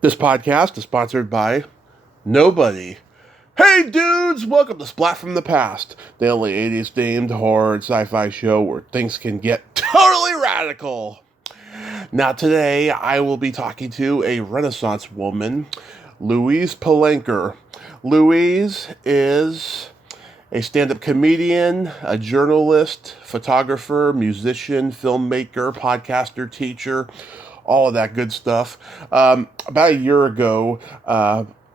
This podcast is sponsored by nobody. Hey dudes, welcome to Splat from the Past, the only 80s themed horror and sci-fi show where things can get totally radical. Now today I will be talking to a Renaissance woman, Louise Palanker. Louise is a stand-up comedian, a journalist, photographer, musician, filmmaker, podcaster, teacher, all of that good stuff. About a year ago,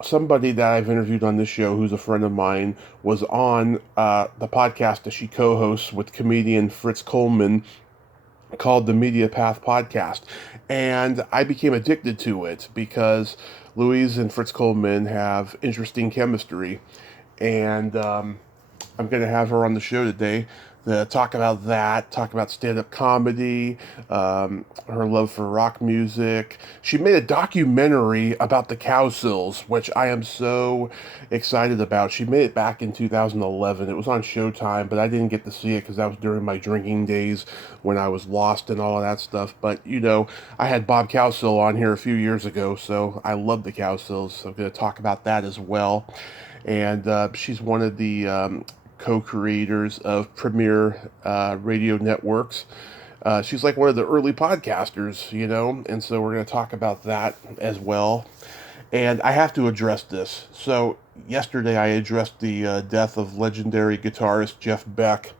somebody that I've interviewed on this show, who's a friend of mine, was on the podcast that she co-hosts with comedian Fritz Coleman called the Media Path Podcast. And I became addicted to it because Louise and Fritz Coleman have interesting chemistry. And I'm going to have her on the show today to talk about that, talk about stand-up comedy, her love for rock music. She made a documentary about the Cowsills, which I am so excited about. She made it back in 2011. It was on Showtime, but I didn't get to see it because that was during my drinking days when I was lost and all of that stuff. But, you know, I had Bob Cowsill on here a few years ago, so I love the Cowsills. So I'm going to talk about that as well. And she's one of the co-creators of Premier Radio Networks. She's like one of the early podcasters, you know, and so we're going to talk about that as well. And I have to address this. So yesterday I addressed the death of legendary guitarist Jeff Beck,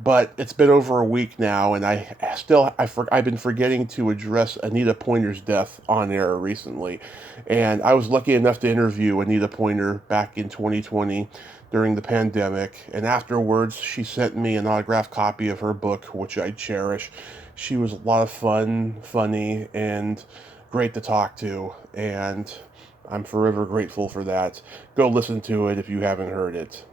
but it's been over a week now, and I've been forgetting to address Anita Pointer's death on air recently. And I was lucky enough to interview Anita Pointer back in 2020 during the pandemic, and afterwards she sent me an autographed copy of her book, which I cherish. She was a lot of fun, funny, and great to talk to, and I'm forever grateful for that. Go listen to it if you haven't heard it.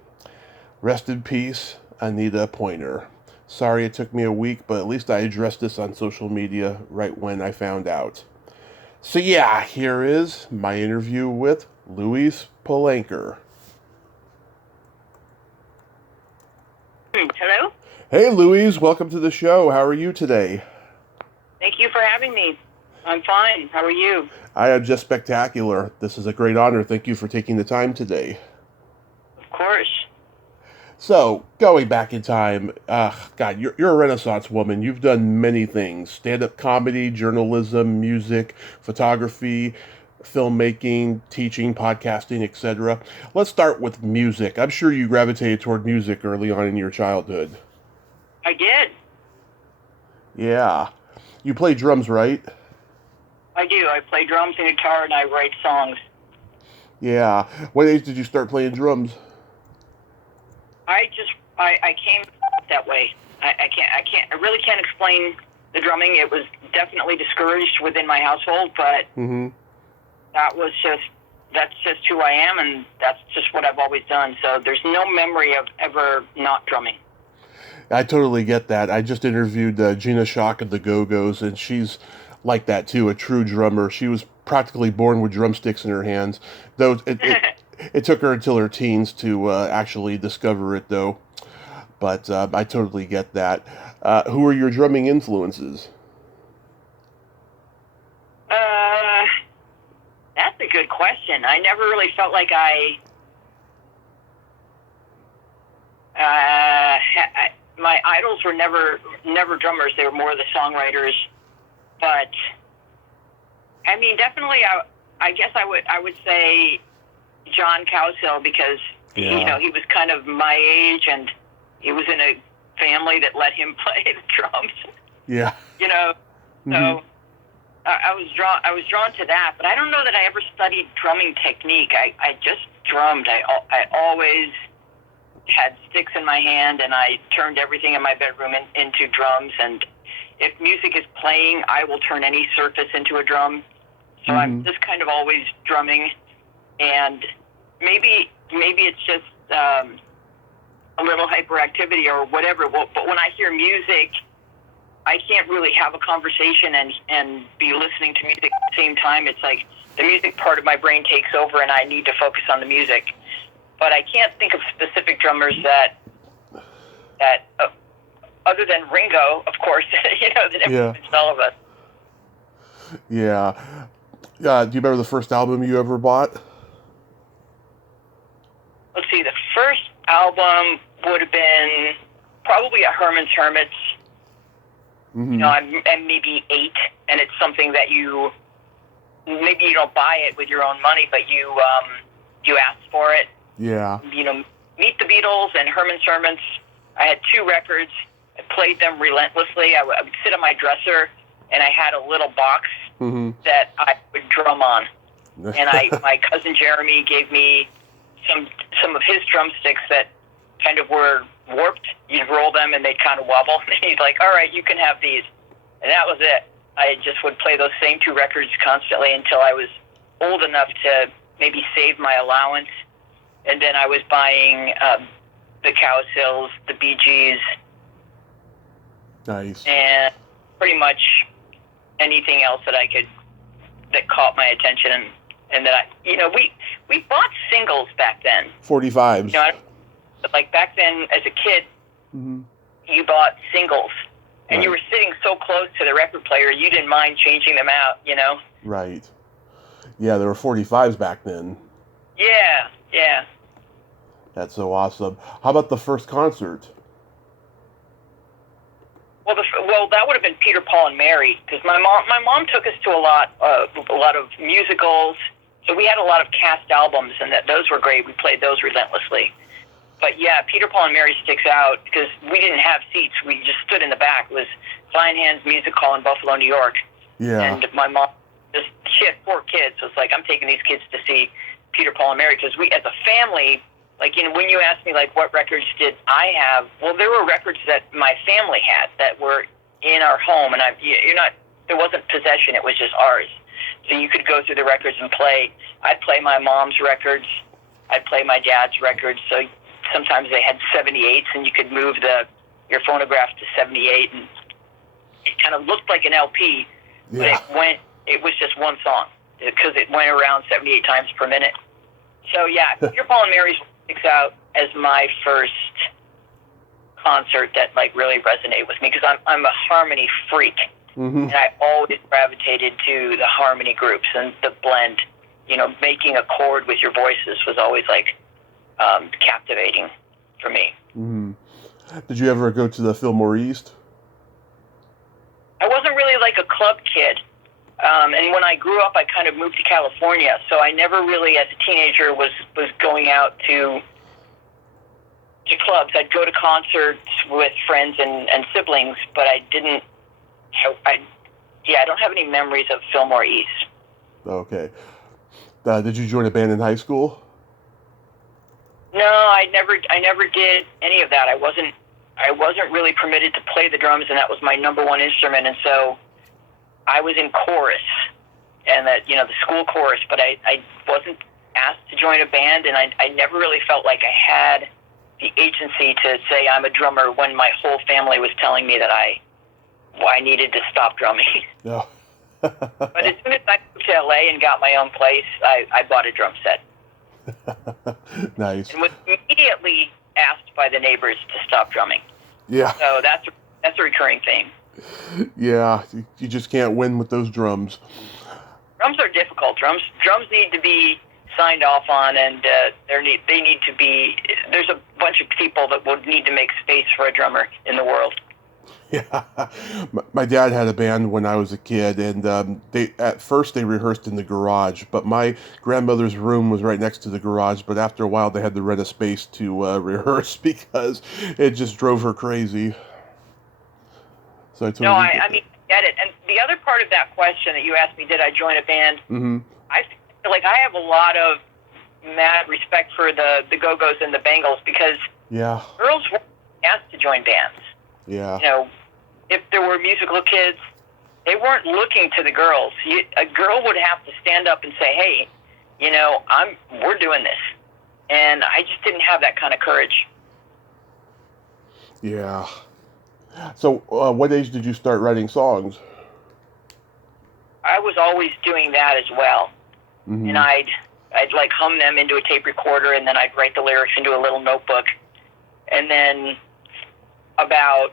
Rest in peace, Anita Pointer. Sorry it took me a week, but at least I addressed this on social media right when I found out. So yeah, here is my interview with Louise Palanker. Hello? Hey Louise, welcome to the show. How are you today? Thank you for having me. I'm fine. How are you? I am just spectacular. This is a great honor. Thank you for taking the time today. Of course. So, going back in time, God, you're a Renaissance woman. You've done many things: stand-up comedy, journalism, music, photography, filmmaking, teaching, podcasting, etc. Let's start with music. I'm sure you gravitated toward music early on in your childhood. I did. Yeah. You play drums, right? I do. I play drums and guitar and I write songs. Yeah. What age did you start playing drums? I came that way. I really can't explain the drumming. It was definitely discouraged within my household, but that's just who I am, and that's just what I've always done. So there's no memory of ever not drumming. I totally get that. I just interviewed Gina Shock of the Go-Go's, and she's like that too, a true drummer. She was practically born with drumsticks in her hands, though it took her until her teens to actually discover it, though. But I totally get that. Who are your drumming influences? That's a good question. I never really felt like my idols were never drummers. They were more the songwriters. But I mean, definitely, I guess I would say John Cowsill, because you know, he was kind of my age and he was in a family that let him play the drums. Yeah. You know, so I was drawn to that. But I don't know that I ever studied drumming technique. I just drummed. I always had sticks in my hand, and I turned everything in my bedroom into drums. And if music is playing, I will turn any surface into a drum. So I'm just kind of always drumming, and maybe it's just a little hyperactivity or whatever. Well, but when I hear music, I can't really have a conversation and be listening to music at the same time. It's like the music part of my brain takes over, and I need to focus on the music. But I can't think of specific drummers that other than Ringo, of course, you know, that influenced all of us. Yeah. Do you remember the first album you ever bought? Let's see, the first album would have been probably a Herman's Hermits. Mm-hmm. You know, I'm maybe 8, and it's something that maybe you don't buy it with your own money, but you ask for it. Yeah. You know, Meet the Beatles and Herman's Hermits. I had 2 records. I played them relentlessly. I would sit on my dresser, and I had a little box that I would drum on. And my cousin Jeremy gave me some of his drumsticks that kind of were warped. You'd roll them, and they'd kind of wobble. And he's like, all right, you can have these. And that was it. I just would play those same 2 records constantly until I was old enough to maybe save my allowance. And then I was buying the Cowsills, the Bee Gees. Nice. And pretty much anything else that caught my attention. And that we bought singles back then. 45s. You know, like back then as a kid, you bought singles. And right. You were sitting so close to the record player, you didn't mind changing them out, you know? Right. Yeah, there were 45s back then. Yeah. That's so awesome. How about the first concert? Well, that would have been Peter, Paul, and Mary, because my mom took us to a lot of musicals. So we had a lot of cast albums, and those were great. We played those relentlessly. But yeah, Peter, Paul, and Mary sticks out because we didn't have seats. We just stood in the back. It was Flying Hands Music Hall in Buffalo, New York. Yeah. And my mom she had 4 kids, so it's like, I'm taking these kids to see Peter, Paul, and Mary, because we, as a family, like, you know, when you asked me, like, what records did I have, well, there were records that my family had that were in our home, and there wasn't possession, it was just ours. So you could go through the records and play. I'd play my mom's records. I'd play my dad's records. So sometimes they had 78s, and you could move your phonograph to 78, and it kind of looked like an LP, yeah. but it was just one song, because it went around 78 times per minute. So yeah, Peter, Paul, and Mary sticks out as my first concert that like really resonated with me, because I'm a harmony freak, and I always gravitated to the harmony groups and the blend. You know, making a chord with your voices was always like captivating for me. Did you ever go to the Fillmore East? I wasn't really like a club kid. And when I grew up, I kind of moved to California, so I never really, as a teenager, was going out to clubs. I'd go to concerts with friends and siblings, but I didn't. I don't have any memories of Fillmore East. Okay. Did you join a band in high school? No, I never did any of that. I wasn't really permitted to play the drums, and that was my number one instrument, and so I was in chorus, and the school chorus, but I wasn't asked to join a band, and I never really felt like I had the agency to say I'm a drummer when my whole family was telling me that I needed to stop drumming. No. But as soon as I moved to LA and got my own place, I bought a drum set. Nice. And was immediately asked by the neighbors to stop drumming. Yeah. So that's a recurring theme. Yeah, you just can't win with those drums. Drums are difficult. Drums need to be signed off on, and they need to be. There's a bunch of people that would need to make space for a drummer in the world. Yeah, my dad had a band when I was a kid, and at first they rehearsed in the garage, but my grandmother's room was right next to the garage, but after a while they had to rent a space to rehearse because it just drove her crazy. So I totally I mean, I get it. And the other part of that question that you asked me, did I join a band? I feel like I have a lot of mad respect for the Go-Go's and the Bangles, because girls weren't asked to join bands. Yeah. You know, if there were musical kids, they weren't looking to the girls. A girl would have to stand up and say, hey, we're doing this. And I just didn't have that kind of courage. Yeah. So what age did you start writing songs? I was always doing that as well. And I'd like hum them into a tape recorder, and then I'd write the lyrics into a little notebook. And then about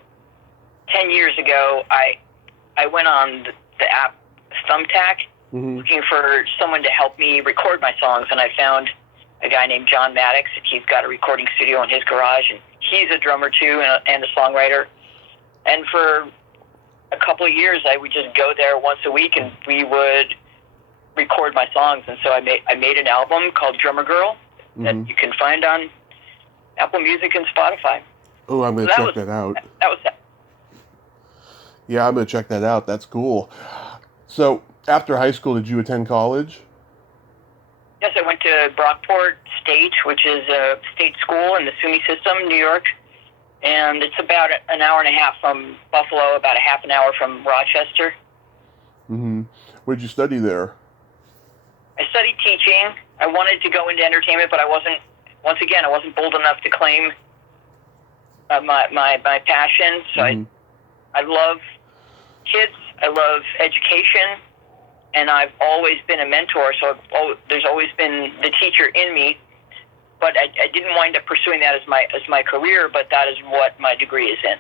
10 years ago, I went on the app Thumbtack, looking for someone to help me record my songs, and I found a guy named John Maddox. He's got a recording studio in his garage, and he's a drummer too and a songwriter. And for a couple of years, I would just go there once a week, and we would record my songs. And so I made an album called Drummer Girl that you can find on Apple Music and Spotify. Oh, I'm going to check that out. That was that. Yeah, I'm going to check that out. That's cool. So, after high school, did you attend college? Yes, I went to Brockport State, which is a state school in the SUNY system, New York. And it's about an hour and a half from Buffalo, about a half an hour from Rochester. Mm-hmm. What did you study there? I studied teaching. I wanted to go into entertainment, but I wasn't bold enough to claim my passion. So I love kids. I love education. And I've always been a mentor, so there's always been the teacher in me. But I didn't wind up pursuing that as my career, but that is what my degree is in.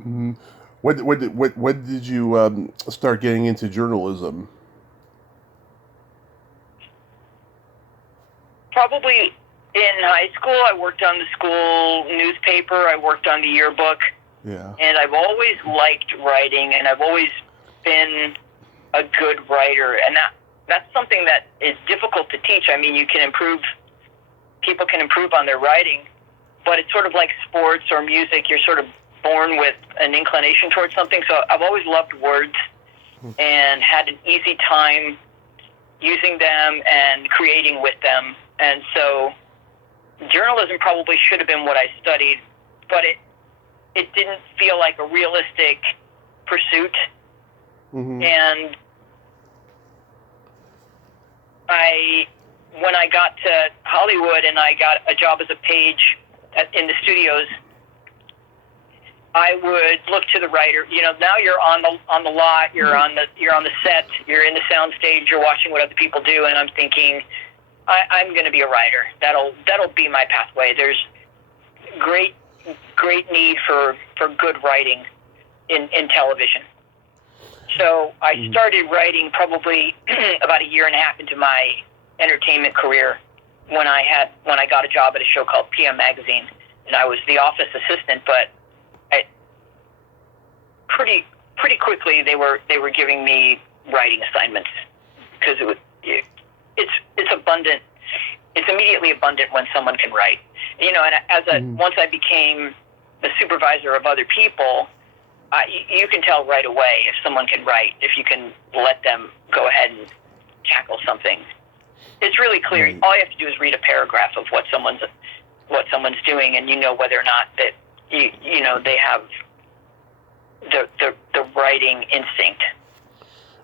Mm-hmm. When did you start getting into journalism? Probably in high school. I worked on the school newspaper. I worked on the yearbook. Yeah. And I've always liked writing, and I've always been a good writer. And that's something that is difficult to teach. I mean, people can improve on their writing, but it's sort of like sports or music. You're sort of born with an inclination towards something. So I've always loved words and had an easy time using them and creating with them. And so journalism probably should have been what I studied, but it didn't feel like a realistic pursuit. Mm-hmm. And when I got to Hollywood and I got a job as a page in the studios, I would look to the writer. You know, now you're on the lot, you're on the set, you're in the sound stage, you're watching what other people do, and I'm thinking, I'm going to be a writer. That'll be my pathway. There's great need for good writing in television. So I started writing probably about a year and a half into my entertainment career when I got a job at a show called PM Magazine, and I was the office assistant. But pretty quickly they were giving me writing assignments because it's abundant. It's immediately abundant when someone can write. You know, and once I became the supervisor of other people, you can tell right away if someone can write, if you can let them go ahead and tackle something. It's really clear. Right. All you have to do is read a paragraph of what someone's doing, and you know whether or not that you know they have the writing instinct.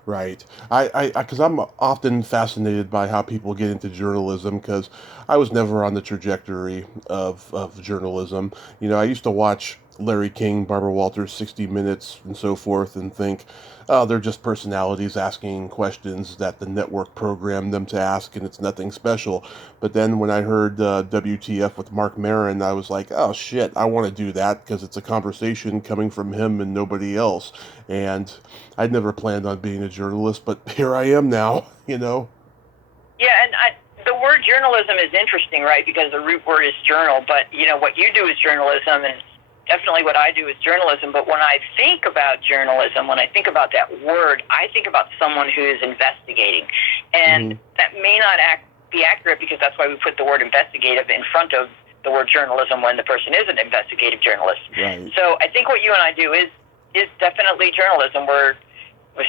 Right. Because I'm often fascinated by how people get into journalism, because I was never on the trajectory of journalism. You know, I used to watch Larry King, Barbara Walters, 60 Minutes, and so forth, and think, oh, they're just personalities asking questions that the network programmed them to ask, and it's nothing special. But then when I heard WTF with Mark Maron, I was like, oh, shit, I want to do that, because it's a conversation coming from him and nobody else. And I'd never planned on being a journalist, but here I am now, you know? Yeah, and the word journalism is interesting, right, because the root word is journal, but, you know, what you do is journalism, and definitely what I do is journalism. But when I think about journalism, when I think about that word, I think about someone who is investigating. And that may not be accurate, because that's why we put the word investigative in front of the word journalism when the person is an investigative journalist. Right. So I think what you and I do is definitely journalism. We're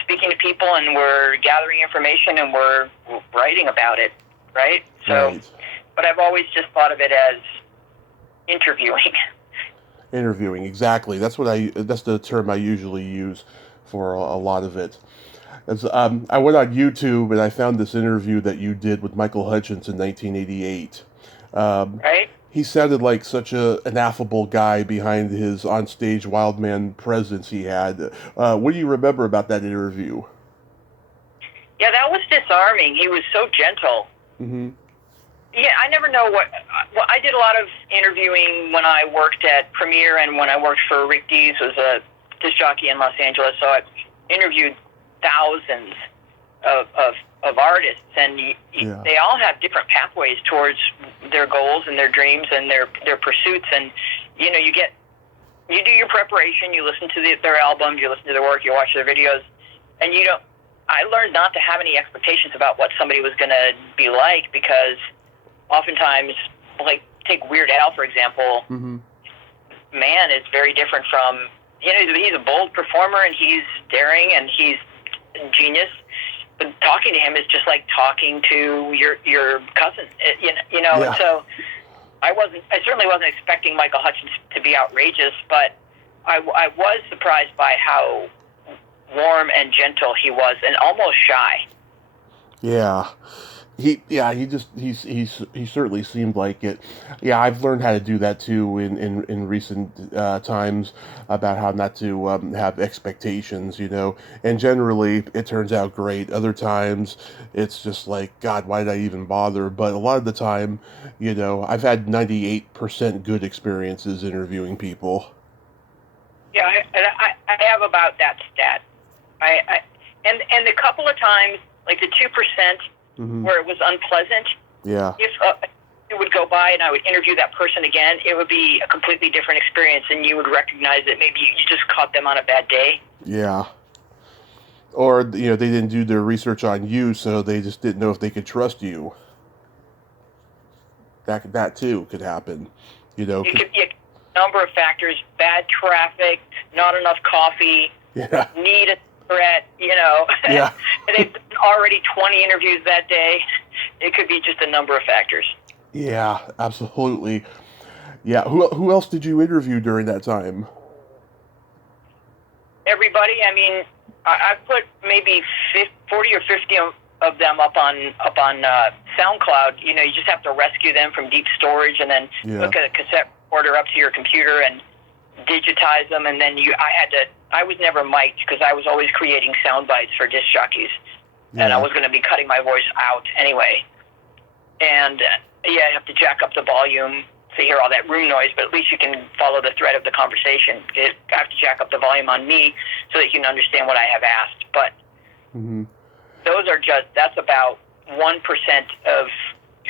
speaking to people, and we're gathering information, and we're writing about it, right? So, right. But I've always just thought of it as interviewing. Interviewing, exactly. That's the term I usually use for a lot of it. I went on YouTube and I found this interview that you did with Michael Hutchence in 1988. Right? He sounded like such an affable guy behind his onstage wild man presence he had. What do you remember about that interview? Yeah, that was disarming. He was so gentle. Mm-hmm. Yeah, I never know well, I did a lot of interviewing when I worked at Premiere, and when I worked for Rick Dees, was a disc jockey in Los Angeles, so I interviewed thousands of artists, and Yeah. they all have different pathways towards their goals and their dreams and their pursuits. And you know, you do your preparation, you listen to their albums, you listen to their work, you watch their videos, and you don't. I learned not to have any expectations about what somebody was going to be like, because oftentimes, like, take Weird Al, for example. Mm-hmm. Man is very different from, you know, he's a bold performer and he's daring and he's a genius. But talking to him is just like talking to your cousin, you know. Yeah. And so I certainly wasn't expecting Michael Hutchence to be outrageous, but I was surprised by how warm and gentle he was, and almost shy. Yeah. He certainly seemed like it. Yeah, I've learned how to do that too in recent times, about how not to have expectations, you know. And generally, it turns out great. Other times, it's just like, God, why did I even bother? But a lot of the time, you know, I've had 98% good experiences interviewing people. Yeah, I have about that stat. And a couple of times, like the 2%, Mm-hmm. where it was unpleasant. Yeah. If it would go by and I would interview that person again, it would be a completely different experience, and you would recognize that maybe you just caught them on a bad day. Yeah. Or, you know, they didn't do their research on you, so they just didn't know if they could trust you. That too could happen, you know. It could be a number of factors: bad traffic, not enough coffee, Yeah. need a cigarette, you know. Yeah. And they've done already 20 interviews that day. It could be just a number of factors. Yeah, absolutely. Yeah. Who else did you interview during that time? Everybody. I mean, I put maybe 40 or 50 of them up on SoundCloud. You know, you just have to rescue them from deep storage and then hook a cassette recorder up to your computer and digitize them. And then I was never mic'd, because I was always creating sound bites for disc jockeys, and I was going to be cutting my voice out anyway. And you have to jack up the volume so you hear all that room noise, but at least you can follow the thread of the conversation. I have to jack up the volume on me so that you can understand what I have asked. But that's about 1% of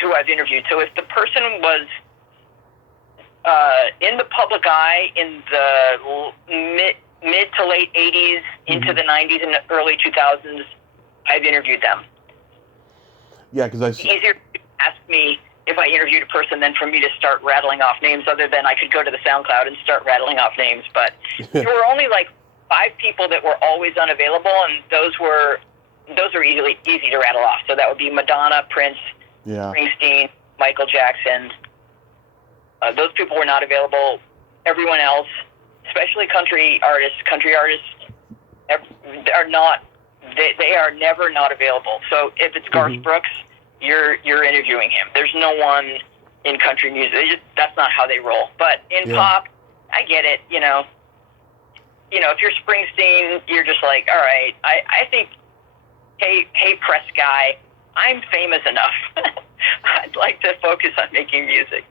who I've interviewed. So if the person was in the public eye in the mid to late 80s, into the 90s and the early 2000s, I've interviewed them. Yeah, because It's easier to ask me if I interviewed a person than for me to start rattling off names, other than I could go to the SoundCloud and start rattling off names. But there were only like 5 people that were always unavailable, and those are easy to rattle off. So that would be Madonna, Prince, Springsteen, Michael Jackson. Those people were not available. Everyone else, especially country artists are not. They are never not available. So if it's Garth Brooks, you're interviewing him. There's no one in country music. That's not how they roll. But in pop, I get it. You know, if you're Springsteen, you're just like, all right. I think, hey, press guy, I'm famous enough. I'd like to focus on making music.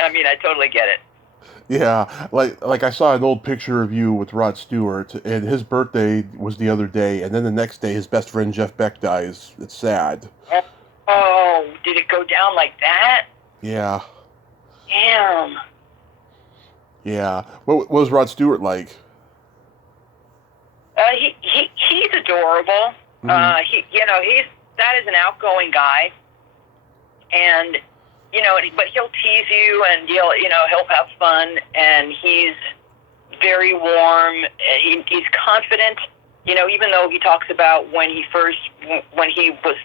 I mean, I totally get it. Yeah, like I saw an old picture of you with Rod Stewart, and his birthday was the other day, and then the next day his best friend Jeff Beck dies. It's sad. Oh, did it go down like that? Yeah. Damn. Yeah. What was Rod Stewart like? He's adorable. That is an outgoing guy, and but he'll tease you, and he'll have fun, and he's very warm. He's confident. Even though he talks about when he was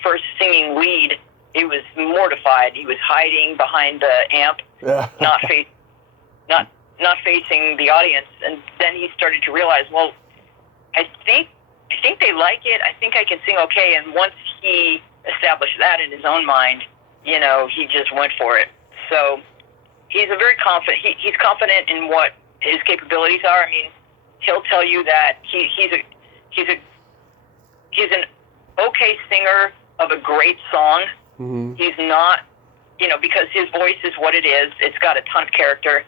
first singing lead, he was mortified. He was hiding behind the amp, not facing the audience. And then he started to realize, well, I think they like it. I think I can sing okay. And once he established that in his own mind, he just went for it. So he's a very confident. He's confident in what his capabilities are. I mean, he'll tell you that he's an okay singer of a great song. Mm-hmm. He's not, because his voice is what it is. It's got a ton of character,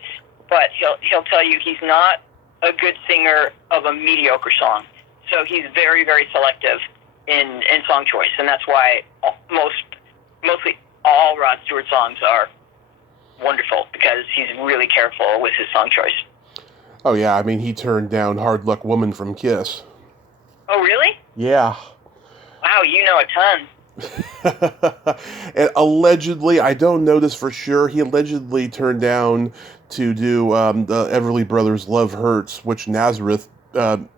but he'll tell you he's not a good singer of a mediocre song. So he's very, very selective. in song choice, and that's why mostly all Rod Stewart songs are wonderful, because he's really careful with his song choice. Oh yeah, I mean, he turned down "Hard Luck Woman" from Kiss. Oh really? Yeah. Wow, you know a ton. And allegedly, I don't know this for sure, he allegedly turned down to do the Everly Brothers' "Love Hurts," which Nazareth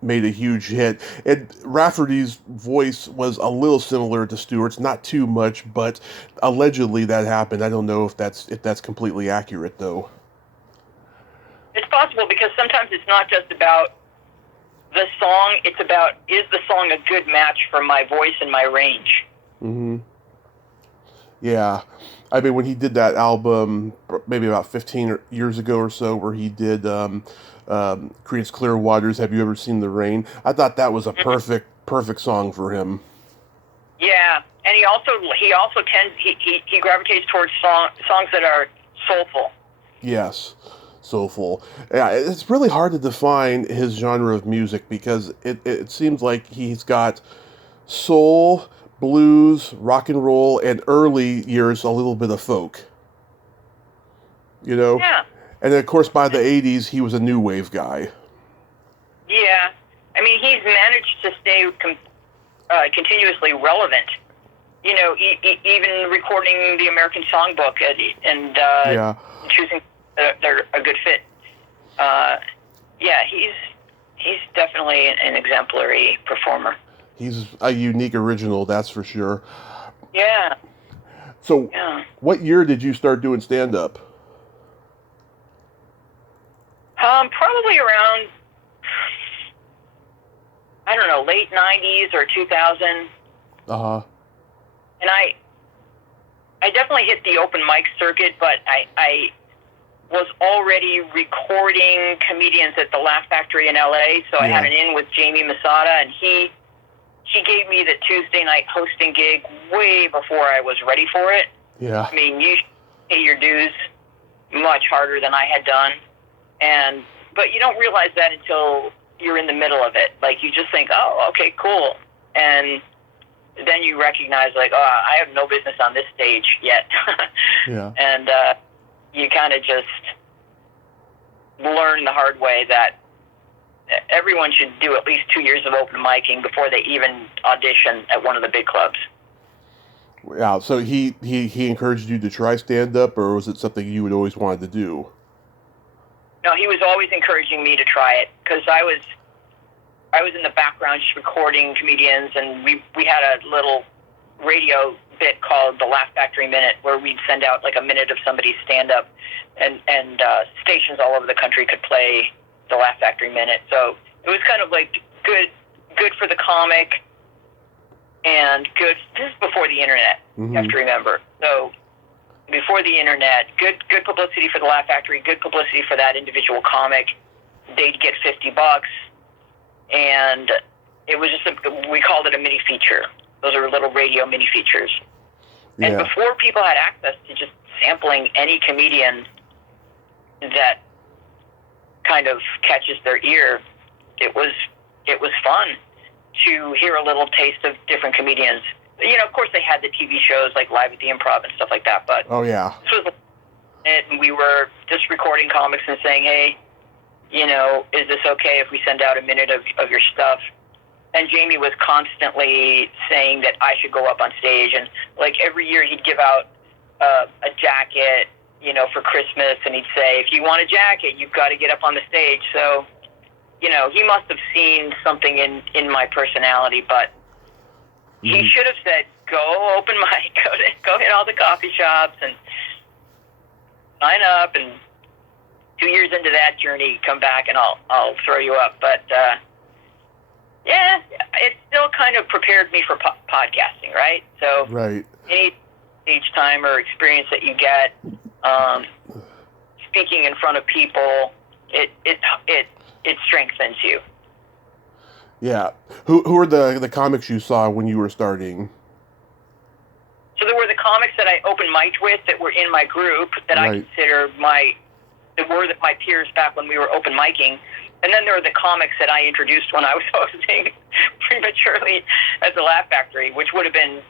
made a huge hit. And Rafferty's voice was a little similar to Stewart's, not too much, but allegedly that happened. I don't know if that's completely accurate, though. It's possible, because sometimes it's not just about the song, it's about, is the song a good match for my voice and my range? Mm-hmm. Yeah. I mean, when he did that album, maybe about 15 years ago or so, where he did Creedence Clearwater's "Have You Ever Seen the Rain?" I thought that was a perfect song for him. Yeah, and he also tends, he gravitates towards songs that are soulful. Yes, soulful. Yeah, it's really hard to define his genre of music, because it seems like he's got soul, blues, rock and roll, and early years a little bit of folk. You know? Yeah. And then, of course, by the 80s, he was a new wave guy. Yeah. I mean, he's managed to stay continuously relevant. You know, even recording the American Songbook and choosing they're a good fit. Yeah, he's definitely an exemplary performer. He's a unique original, that's for sure. Yeah. So, what year did you start doing stand-up? Probably around, I don't know, late 90s or 2000. Uh-huh. And I definitely hit the open mic circuit, but I was already recording comedians at the Laugh Factory in LA, so I had an in with Jamie Masada, and he gave me the Tuesday night hosting gig way before I was ready for it. Yeah. I mean, you pay your dues much harder than I had done, but you don't realize that until you're in the middle of it. Like, you just think, oh, okay, cool. And then you recognize, like, oh, I have no business on this stage yet. Yeah. And you kind of just learn the hard way that everyone should do at least 2 years of open micing before they even audition at one of the big clubs. Yeah, so he encouraged you to try stand-up, or was it something you had always wanted to do? No, he was always encouraging me to try it, because I was in the background just recording comedians, and we had a little radio bit called the Laugh Factory Minute, where we'd send out like a minute of somebody's stand-up, and stations all over the country could play the Laugh Factory Minute. So it was kind of like good for the comic, and good. This is before the internet. Mm-hmm. You have to remember. So before the internet, good publicity for the Laugh Factory, good publicity for that individual comic. They'd get $50, and it was just we called it a mini feature. Those are little radio mini features. Yeah. And before people had access to just sampling any comedian that kind of catches their ear, it was fun to hear a little taste of different comedians. You know, of course, they had the TV shows like Live at the Improv and stuff like that, but this was it, and we were just recording comics and saying, hey, you know, is this okay if we send out a minute of your stuff? And Jamie was constantly saying that I should go up on stage, and like every year he'd give out a jacket, you know, for Christmas, and he'd say, if you want a jacket, you've got to get up on the stage. So, you know, he must have seen something in my personality, but he should have said, go open mic, go hit all the coffee shops and sign up, and 2 years into that journey, come back and I'll throw you up. But yeah, it still kind of prepared me for podcasting, right? So any stage time or experience that you get, speaking in front of people, it strengthens you. Yeah. Who were the comics you saw when you were starting? So there were the comics that I open mic'd with that were in my group that I consider my peers back when we were open micing. And then there were the comics that I introduced when I was hosting prematurely at the Laugh Factory, which would have been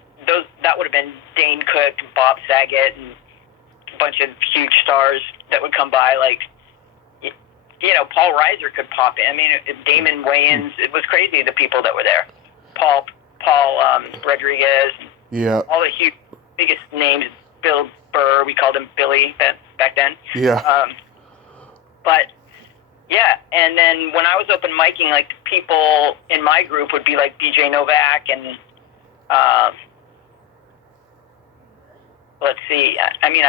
Dane Cook, Bob Saget, and a bunch of huge stars that would come by. Like, Paul Reiser could pop in. I mean, Damon Wayans. It was crazy, the people that were there. Paul Rodriguez. Yeah. All the biggest names. Bill Burr. We called him Billy back then. Yeah. But yeah, and then when I was open micing, like, people in my group would be like BJ Novak and let's see. I mean,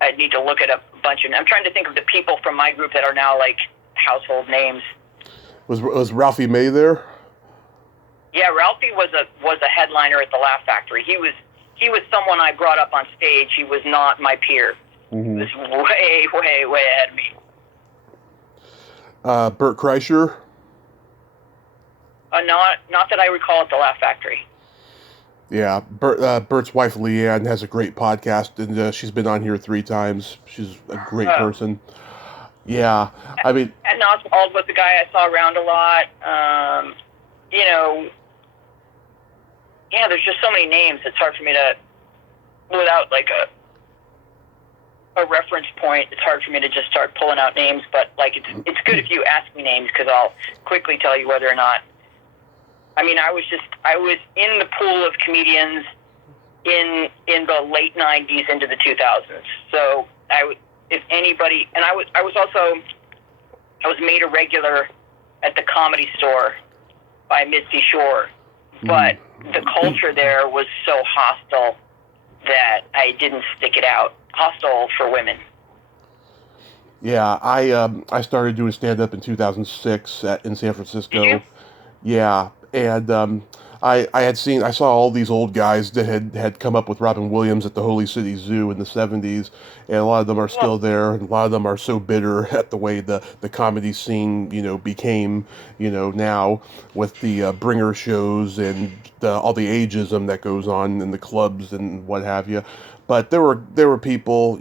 I'd need to look at a bunch of. I'm trying to think of the people from my group that are now like household names. Was Ralphie May there? Yeah, Ralphie was a headliner at the Laugh Factory. He was someone I brought up on stage. He was not my peer. Mm-hmm. He was way, way, way ahead of me. Bert Kreischer? Not that I recall at the Laugh Factory. Yeah, Bert's wife Leanne has a great podcast, and she's been on here 3 times. She's a great person. Yeah, I mean... And Oswald was the guy I saw around a lot. Yeah, there's just so many names. It's hard for me to, without like a reference point, it's hard for me to just start pulling out names. But like, it's good if you ask me names, because I'll quickly tell you whether or not. I mean, I was in the pool of comedians in the late 90s into the 2000s. So if anybody, and I was made a regular at the Comedy Store by Mitzi Shore, but the culture there was so hostile that I didn't stick it out. Hostile for women. Yeah, I started doing stand-up in 2006 in San Francisco. Did you? Yeah, and I saw all these old guys that had come up with Robin Williams at the Holy City Zoo in the 70s, and a lot of them are still there, and a lot of them are so bitter at the way the comedy scene, became, now with the bringer shows and all the ageism that goes on in the clubs and what have you. But there were people,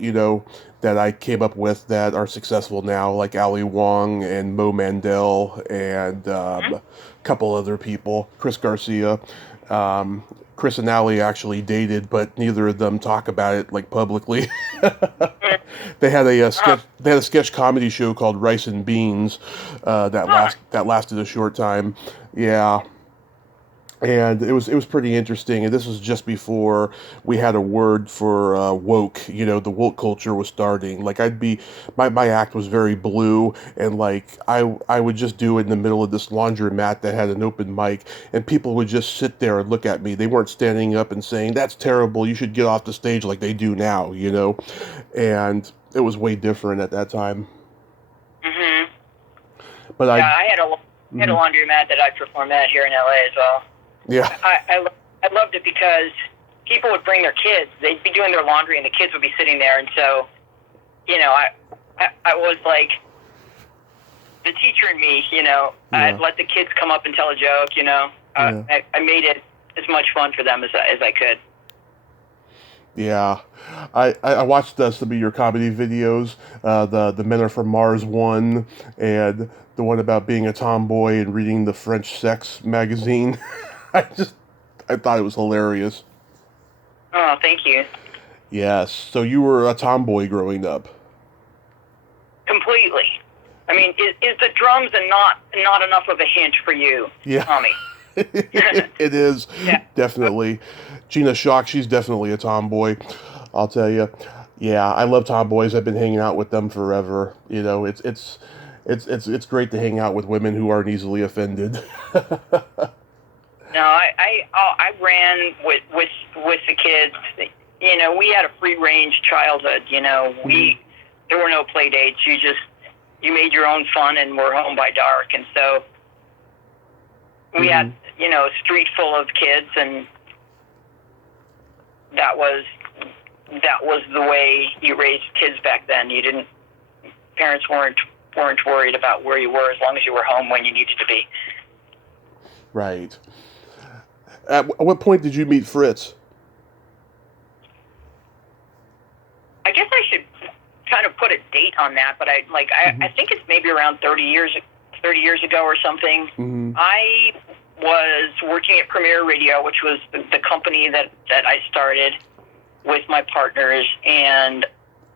that I came up with that are successful now, like Ali Wong and Mo Mandel and a couple other people, Chris Garcia. Chris and Ali actually dated, but neither of them talk about it like publicly. They had a sketch comedy show called Rice and Beans that lasted a short time. Yeah. And it was pretty interesting, and this was just before we had a word for woke. The woke culture was starting. Like, my act was very blue, and like I would just do it in the middle of this laundromat that had an open mic, and people would just sit there and look at me. They weren't standing up and saying, "That's terrible, you should get off the stage," like they do now. And it was way different at that time. Mhm. But I had a laundromat that I performed at here in LA as well. Yeah. I loved it because people would bring their kids. They'd be doing their laundry, and the kids would be sitting there. And so, I was like the teacher in me. I'd let the kids come up and tell a joke. I made it as much fun for them as I could. Yeah, I watched some of your comedy videos. The Men Are From Mars one, and the one about being a tomboy and reading the French sex magazine. I thought it was hilarious. Oh, thank you. Yes. So you were a tomboy growing up. Completely. I mean, is the drums and not enough of a hint for you, yeah. Tommy? It is. Yeah. Definitely. Gina Shock, she's definitely a tomboy. I'll tell you. Yeah, I love tomboys. I've been hanging out with them forever. It's great to hang out with women who aren't easily offended. No, I ran with the kids. We had a free range childhood. There were no play dates. You made your own fun and were home by dark. And so we had a street full of kids, and that was the way you raised kids back then. Parents weren't worried about where you were as long as you were home when you needed to be. Right. At what point did you meet Fritz? I guess I should kind of put a date on that, but I think it's maybe around 30 years 30 years ago or something. Mm-hmm. I was working at Premier Radio, which was the company that I started with my partners, and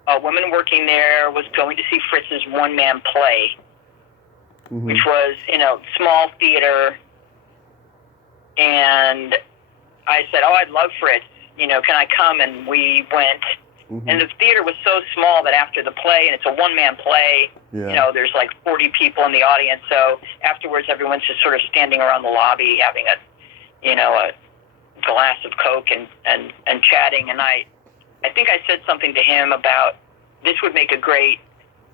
a woman working there was going to see Fritz's one-man play, Mm-hmm. which was, small theater, and I said, I'd love Fritz, can I come? And we went, Mm-hmm. and the theater was so small that after the play, and it's a one-man play, there's like 40 people in the audience, so afterwards everyone's just sort of standing around the lobby having a glass of Coke and chatting, and I think I said something to him about this would make a great,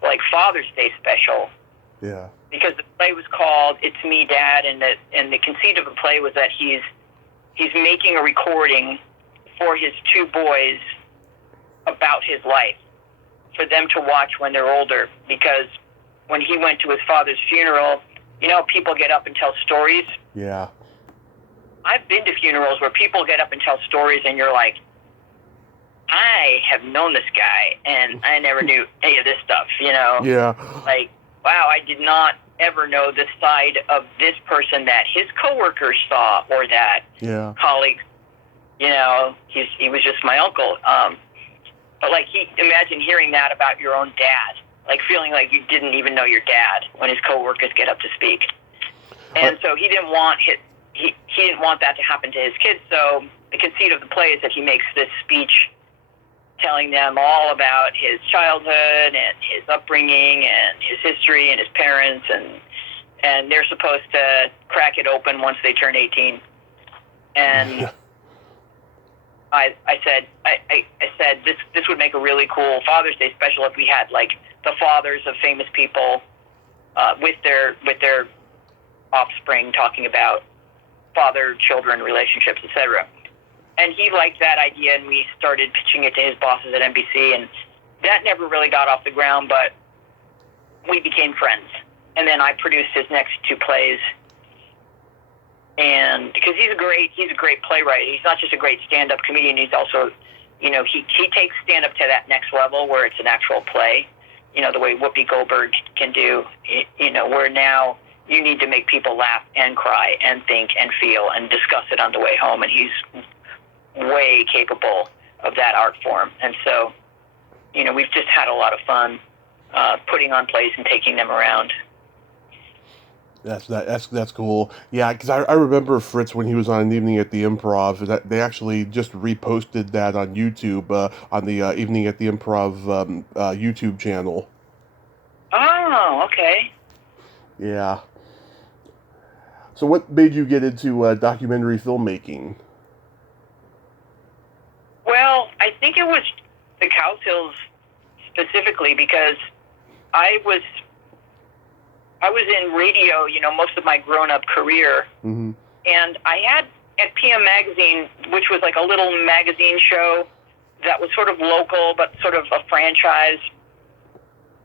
like, Father's Day special. Yeah. Because the play was called It's Me, Dad, and the conceit of the play was that he's making a recording for his two boys about his life, for them to watch when they're older. Because when he went to his father's funeral, people get up and tell stories. Yeah. I've been to funerals where people get up and tell stories, and you're like, I have known this guy, and I never knew any of this stuff, Yeah. Like, wow, I did not ever know the side of this person that his coworkers saw, or that colleague, he was just my uncle. But, like, imagine hearing that about your own dad, like feeling like you didn't even know your dad when his coworkers get up to speak. And so he didn't want he didn't want that to happen to his kids, so the conceit of the play is that he makes this speech telling them all about his childhood and his upbringing and his history and his parents, and they're supposed to crack it open once they turn 18. And I said this would make a really cool Father's Day special if we had, like, the fathers of famous people with their offspring talking about father-children relationships, etc. And he liked that idea, and we started pitching it to his bosses at NBC, and that never really got off the ground, but we became friends. And then I produced his next two plays, and because he's a great playwright. He's not just a great stand-up comedian, he's also, he takes stand-up to that next level where it's an actual play, the way Whoopi Goldberg can do, where now you need to make people laugh and cry and think and feel and discuss it on the way home, and he's way capable of that art form. And so, we've just had a lot of fun putting on plays and taking them around. That's cool. Yeah, because I remember Fritz when he was on Evening at the Improv. That they actually just reposted that on YouTube on the Evening at the Improv YouTube channel. Oh, okay. Yeah. So what made you get into documentary filmmaking? Well, I think it was the Cowsills specifically, because I was in radio, most of my grown-up career, mm-hmm. and I had at PM Magazine, which was like a little magazine show that was sort of local, but sort of a franchise.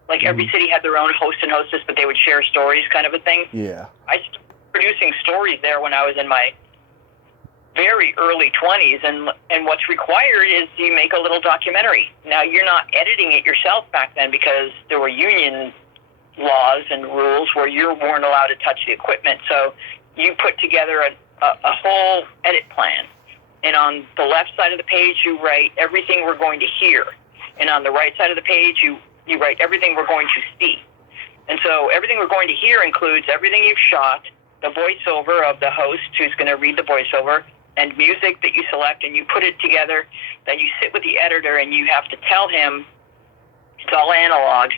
Like, mm-hmm. every city had their own host and hostess, but they would share stories, kind of a thing. Yeah. I started producing stories there when I was in my very early 20s, and what's required is you make a little documentary. Now, you're not editing it yourself back then because there were union laws and rules where you weren't allowed to touch the equipment, so you put together a whole edit plan. And on the left side of the page, you write everything we're going to hear. And on the right side of the page, you write everything we're going to see. And so everything we're going to hear includes everything you've shot, the voiceover of the host who's going to read the voiceover, and music that you select, and you put it together. Then you sit with the editor, and you have to tell him, it's all analog,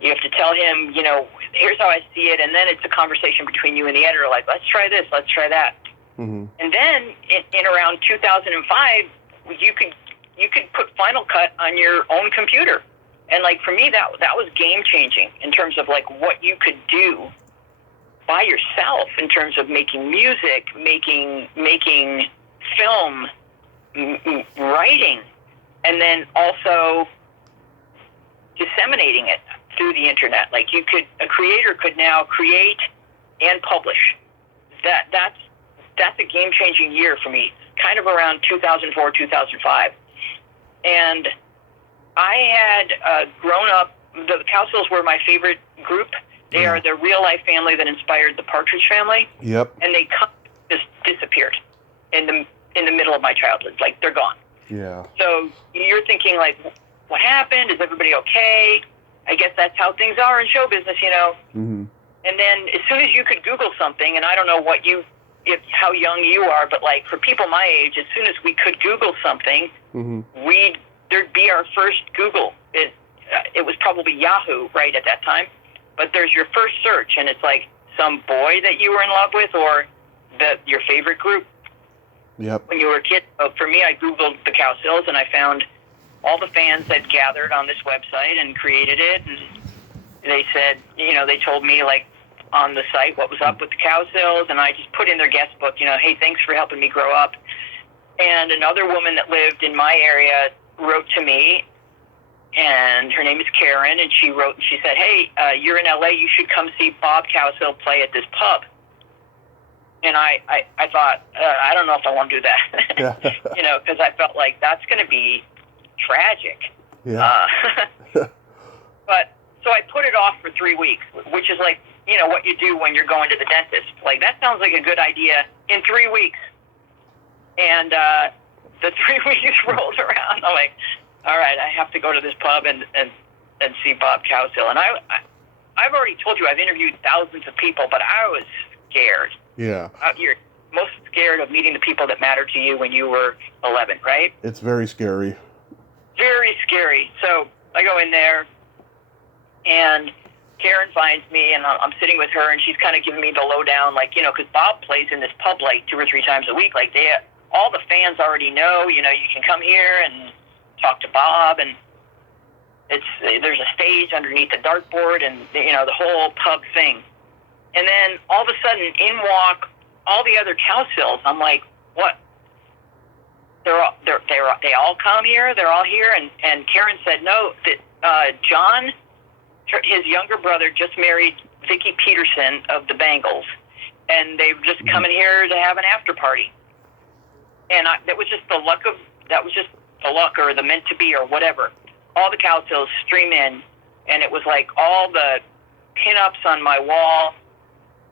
you have to tell him, here's how I see it, and then it's a conversation between you and the editor, like, let's try this, let's try that. Mm-hmm. And then, in around 2005, you could put Final Cut on your own computer. And, like, for me, that was game-changing in terms of, like, what you could do by yourself in terms of making music, making film, writing, and then also disseminating it through the internet. Like, a creator could now create and publish. That's a game-changing year for me, kind of around 2004, 2005. And I had grown up, the Cowsills were my favorite group They Yeah. are the real-life family that inspired the Partridge Family. Yep. And they just disappeared in the middle of my childhood. Like, they're gone. Yeah. So you're thinking, like, what happened? Is everybody okay? I guess that's how things are in show business, you know. Mm-hmm. And then as soon as you could Google something, and I don't know how young you are, but like for people my age, as soon as we could Google something, Mm-hmm. there'd be our first Google. It was probably Yahoo right at that time, but there's your first search, and it's like some boy that you were in love with, or your favorite group. Yep. When you were a kid. For me, I Googled the Cowsills, and I found all the fans that gathered on this website and created it, and they said, you know, they told me, like, on the site what was up with the Cowsills, and I just put in their guest book, you know, hey, thanks for helping me grow up. And another woman that lived in my area wrote to me, and her name is Karen, and she wrote, and she said, hey, you're in L.A., you should come see Bob Cowsill play at this pub. And I thought, I don't know if I want to do that, you know, because I felt like that's going to be tragic. Yeah. But so I put it off for 3 weeks, which is like, you know, what you do when you're going to the dentist. Like, that sounds like a good idea in 3 weeks. And the 3 weeks rolled around. I'm like, all right, I have to go to this pub and see Bob Cowsill. And I've already told you I've interviewed thousands of people, but I was scared. Yeah. You're most scared of meeting the people that mattered to you when you were 11, right? It's very scary. Very scary. So I go in there, and Karen finds me, and I'm sitting with her, and she's kind of giving me the lowdown, like, you know, because Bob plays in this pub like 2 or 3 times a week. Like, all the fans already know, you know, you can come here and talk to Bob, and there's a stage underneath the dartboard, and, you know, the whole pub thing. And then all of a sudden, in walk all the other Cowsills. I'm like, what? They all come here. They're all here. And Karen said no. That John, his younger brother, just married Vicki Peterson of the Bangles, and they've just come in here to have an after party. And that was just the luck or the meant to be or whatever. All the Cowsills stream in, and it was like all the pinups on my wall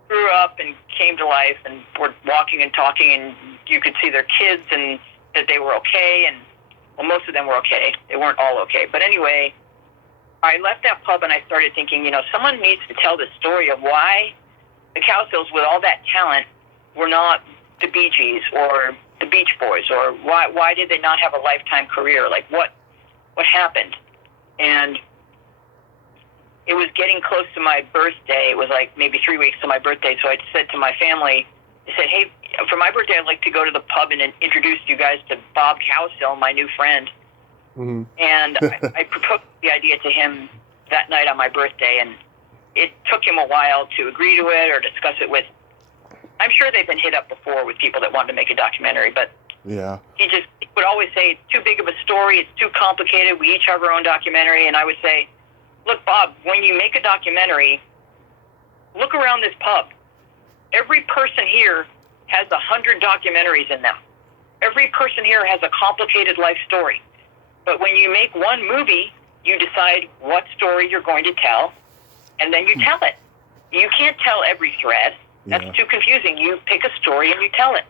grew up and came to life and were walking and talking, and you could see their kids and that they were okay, and well, most of them were okay. They weren't all okay. But anyway, I left that pub and I started thinking, you know, someone needs to tell the story of why the Cowsills, with all that talent, were not the Bee Gees or the Beach Boys, or why did they not have a lifetime career? Like, what happened? And it was getting close to my birthday. It was like maybe 3 weeks to my birthday. So I said to my family, I said, hey, for my birthday, I'd like to go to the pub and introduce you guys to Bob Cowsill, my new friend. Mm-hmm. And I proposed the idea to him that night on my birthday, and it took him a while to agree to it or discuss it with. I'm sure they've been hit up before with people that wanted to make a documentary, but yeah, he would always say, it's too big of a story, it's too complicated, we each have our own documentary. And I would say, look, Bob, when you make a documentary, look around this pub. Every person here has 100 documentaries in them. Every person here has a complicated life story. But when you make one movie, you decide what story you're going to tell, and then you tell it. You can't tell every thread. That's too confusing. You pick a story and you tell it.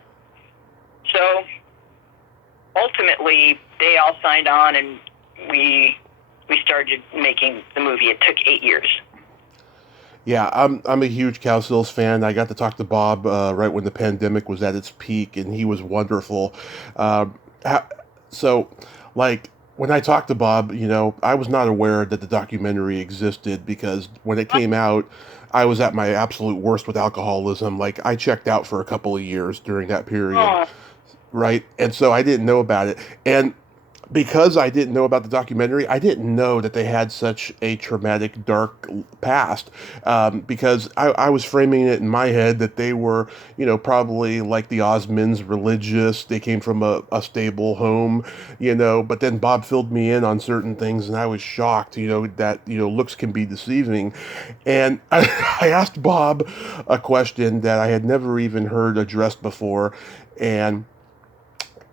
So ultimately, they all signed on, and we started making the movie. It took 8 years. Yeah, I'm a huge Cowsills fan. I got to talk to Bob right when the pandemic was at its peak, and he was wonderful. So, like, when I talked to Bob, you know, I was not aware that the documentary existed, because when it came out, I was at my absolute worst with alcoholism. Like, I checked out for a couple of years during that period, right? And so I didn't know about it. And because I didn't know about the documentary, I didn't know that they had such a traumatic, dark past, because I was framing it in my head that they were, you know, probably like the Osmonds, religious. They came from a stable home, you know, but then Bob filled me in on certain things, and I was shocked, you know, that, you know, looks can be deceiving. And I asked Bob a question that I had never even heard addressed before, and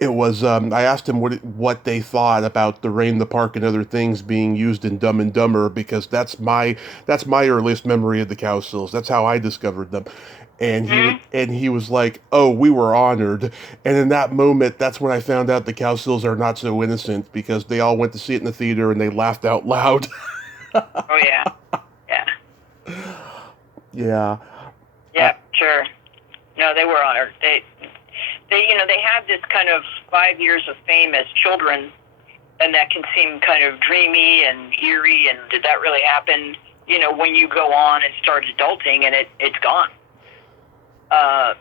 It was. I asked him what they thought about the Rain, the Park, and Other Things being used in Dumb and Dumber, because that's my earliest memory of the Cowsills. That's how I discovered them. Hmm. And he was like, "Oh, we were honored." And in that moment, that's when I found out the Cowsills are not so innocent, because they all went to see it in the theater and they laughed out loud. Oh yeah, yeah, Yeah. Uh, yeah, sure. No, they were honored. They have this kind of 5 years of fame as children, and that can seem kind of dreamy and eerie. And did that really happen? When you go on and start adulting, and it's gone. Uh,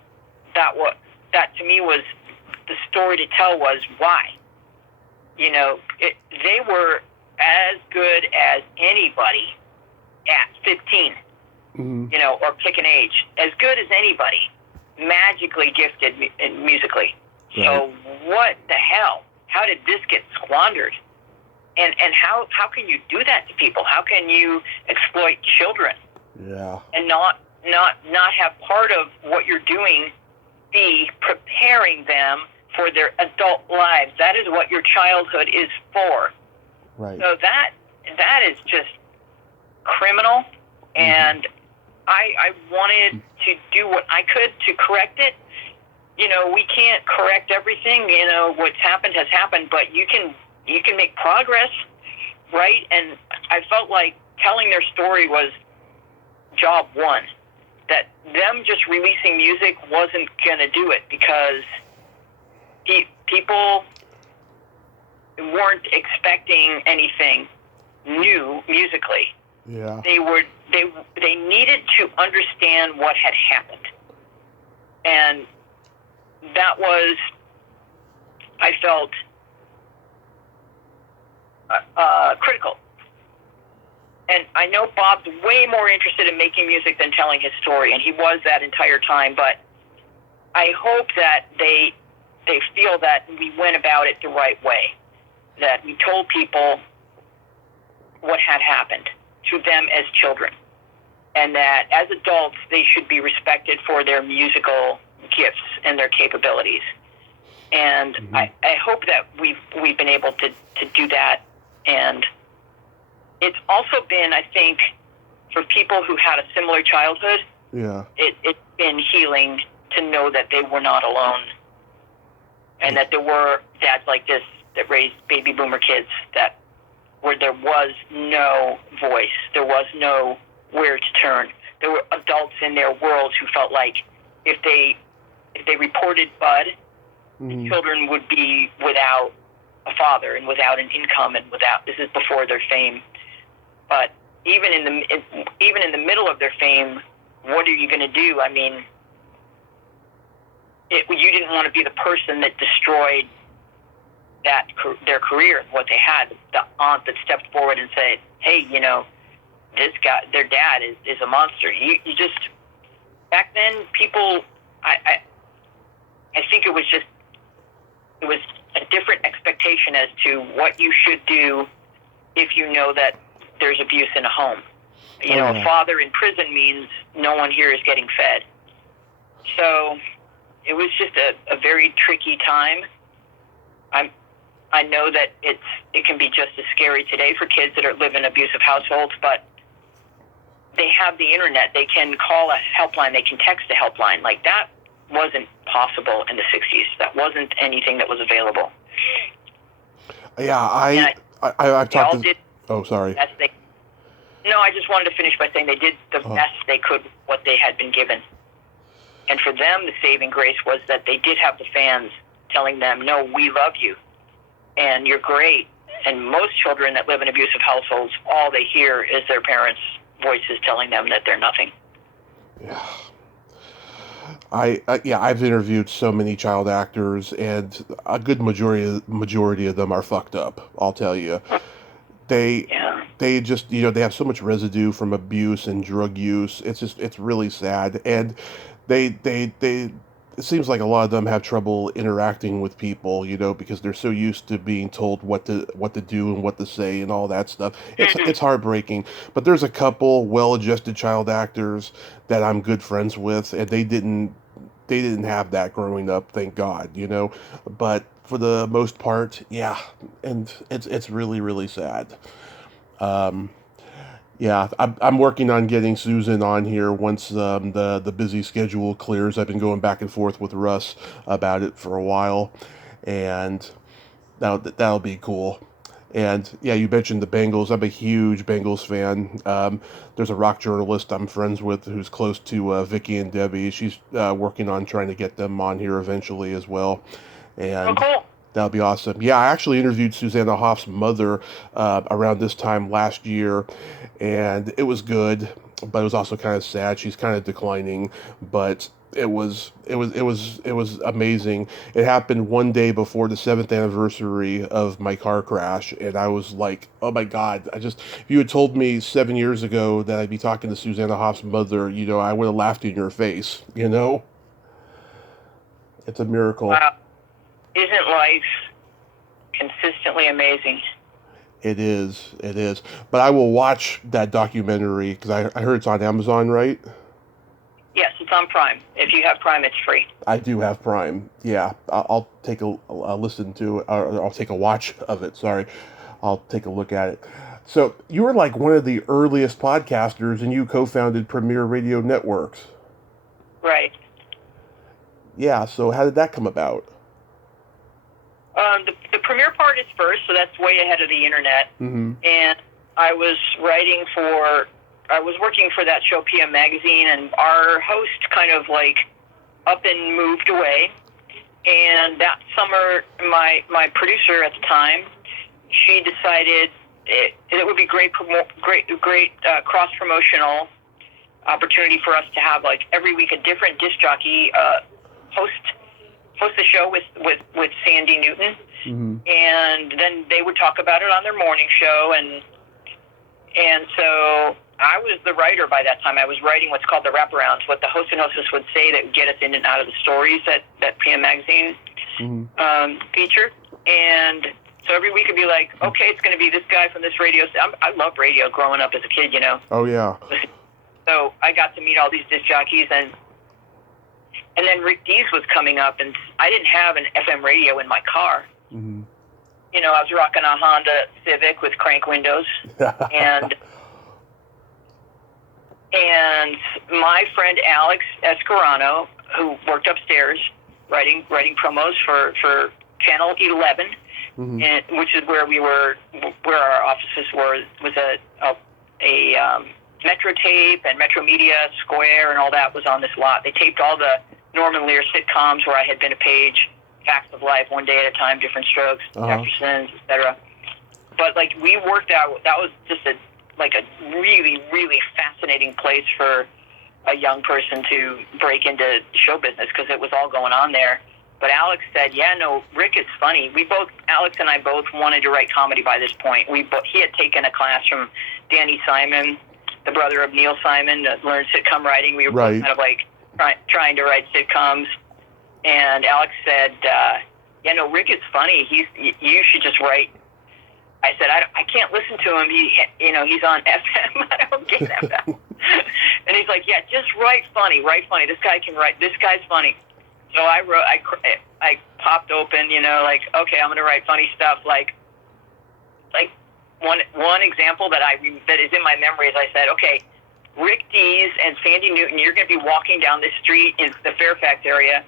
that to me was the story to tell, was why. They were as good as anybody at 15. mhm. Or pick an age, as good as anybody, magically gifted musically. Right. So what the hell? How did this get squandered? And how can you do that to people? How can you exploit children Yeah. and not have part of what you're doing be preparing them for their adult lives? That is what your childhood is for. Right. So that is just criminal, and I wanted to do what I could to correct it. We can't correct everything. What's happened has happened, but you can make progress, right? And I felt like telling their story was job one. That them just releasing music wasn't going to do it, because people weren't expecting anything new musically. Yeah. They needed to understand what had happened, and that was, I felt, critical. And I know Bob's way more interested in making music than telling his story, and he was that entire time. But I hope that they feel that we went about it the right way, that we told people what had happened to them as children, and that as adults they should be respected for their musical gifts and their capabilities. And I hope that we've been able to do that. And it's also been, I think, for people who had a similar childhood, Yeah. it's been healing to know that they were not alone, and that there were dads like this that raised baby boomer kids where there was no voice, there was no where to turn. There were adults in their world who felt like if they reported Bud, children would be without a father and without an income and without. This is before their fame, but even in the middle of their fame, what are you going to do? I mean, you didn't want to be the person that destroyed their career, what they had. The aunt that stepped forward and said, "Hey, this guy, their dad is a monster." You just, back then, people, I think it was a different expectation as to what you should do if you know that there's abuse in a home. A father in prison means no one here is getting fed. So it was just a very tricky time. I know that it can be just as scary today for kids that live in abusive households, but they have the internet. They can call a helpline. They can text a helpline. Like, that wasn't possible in the 60s. That wasn't anything that was available. Yeah, I've talked to... Oh, sorry. No, I just wanted to finish by saying they did the best they could with what they had been given. And for them, the saving grace was that they did have the fans telling them, "No, we love you, and you're great." And most children that live in abusive households, all they hear is their parents' voices telling them that they're nothing. Yeah. I've interviewed so many child actors, and a good majority of them are fucked up. I'll tell you, they just they have so much residue from abuse and drug use. It's really sad, and they it seems like a lot of them have trouble interacting with people, because they're so used to being told what to do and what to say and all that stuff. It's heartbreaking. But there's a couple well-adjusted child actors that I'm good friends with, and they they didn't have that growing up, thank God, you know. But for the most part, yeah, and it's really really sad. Um, yeah, I'm working on getting Susan on here once the busy schedule clears. I've been going back and forth with Russ about it for a while, and that'll be cool. And yeah, you mentioned the Bengals. I'm a huge Bengals fan. There's a rock journalist I'm friends with who's close to Vicky and Debbie. She's working on trying to get them on here eventually as well. Oh, And cool. that'll be awesome. Yeah, I actually interviewed Susanna Hoff's mother around this time last year, and it was good, but it was also kind of sad. She's kind of declining, but it was amazing. It happened one day before the 7th anniversary of my car crash, and I was like, oh my God! If you had told me 7 years ago that I'd be talking to Susanna Hoff's mother, you know, I would have laughed in your face. You know, it's a miracle. Wow. Isn't life consistently amazing? It is. It is. But I will watch that documentary because I heard it's on Amazon, right? Yes, it's on Prime. If you have Prime, it's free. I do have Prime. Yeah, I'll take a listen to it, or I'll take a watch of it. Sorry, I'll take a look at it. So you were like one of the earliest podcasters, and you co-founded Premier Radio Networks. Right. Yeah. So how did that come about? The premiere part is first, so that's way ahead of the internet. Mm-hmm. And I was working for that show, PM Magazine, and our host kind of like up and moved away. And that summer, my producer at the time, she decided it would be great cross-promotional opportunity for us to have like every week a different disc jockey host the show with Sandy Newton, Mm-hmm. and then they would talk about it on their morning show, and so I was the writer by that time. I was writing what's called the wraparounds, what the host and hostess would say that would get us in and out of the stories that PM Magazine featured, and so every week it'd be like, okay, it's going to be this guy from this radio. I loved radio growing up as a kid, you know. Oh yeah. So I got to meet all these disc jockeys, and then Rick Dees was coming up, and I didn't have an FM radio in my car. Mm-hmm. You know, I was rocking a Honda Civic with crank windows, and my friend Alex Escarano, who worked upstairs writing promos for Channel 11, Mm-hmm. and, which is where our offices were, was a Metro Tape and Metro Media Square and all that was on this lot. They taped all the Norman Lear sitcoms where I had been a page, Facts of Life, One Day at a Time, Different Strokes, Jeffersons, etc. But like we worked out, that was just a really, really fascinating place for a young person to break into show business because it was all going on there. But Alex said, yeah, no, Rick is funny. Alex and I both wanted to write comedy by this point. He had taken a class from Danny Simon, the brother of Neil Simon, that learned sitcom writing. We were both kind of like trying to write sitcoms. And Alex said, yeah, no, Rick is funny. You should just write. I said, I can't listen to him. He's on FM. I don't get FM. And he's like, yeah, just write funny. This guy can write. This guy's funny. So I wrote. I popped open. Like, okay, I'm gonna write funny stuff. Like one example that is in my memory is I said, okay, Rick Dees and Sandy Newton, you're gonna be walking down this street in the Fairfax area,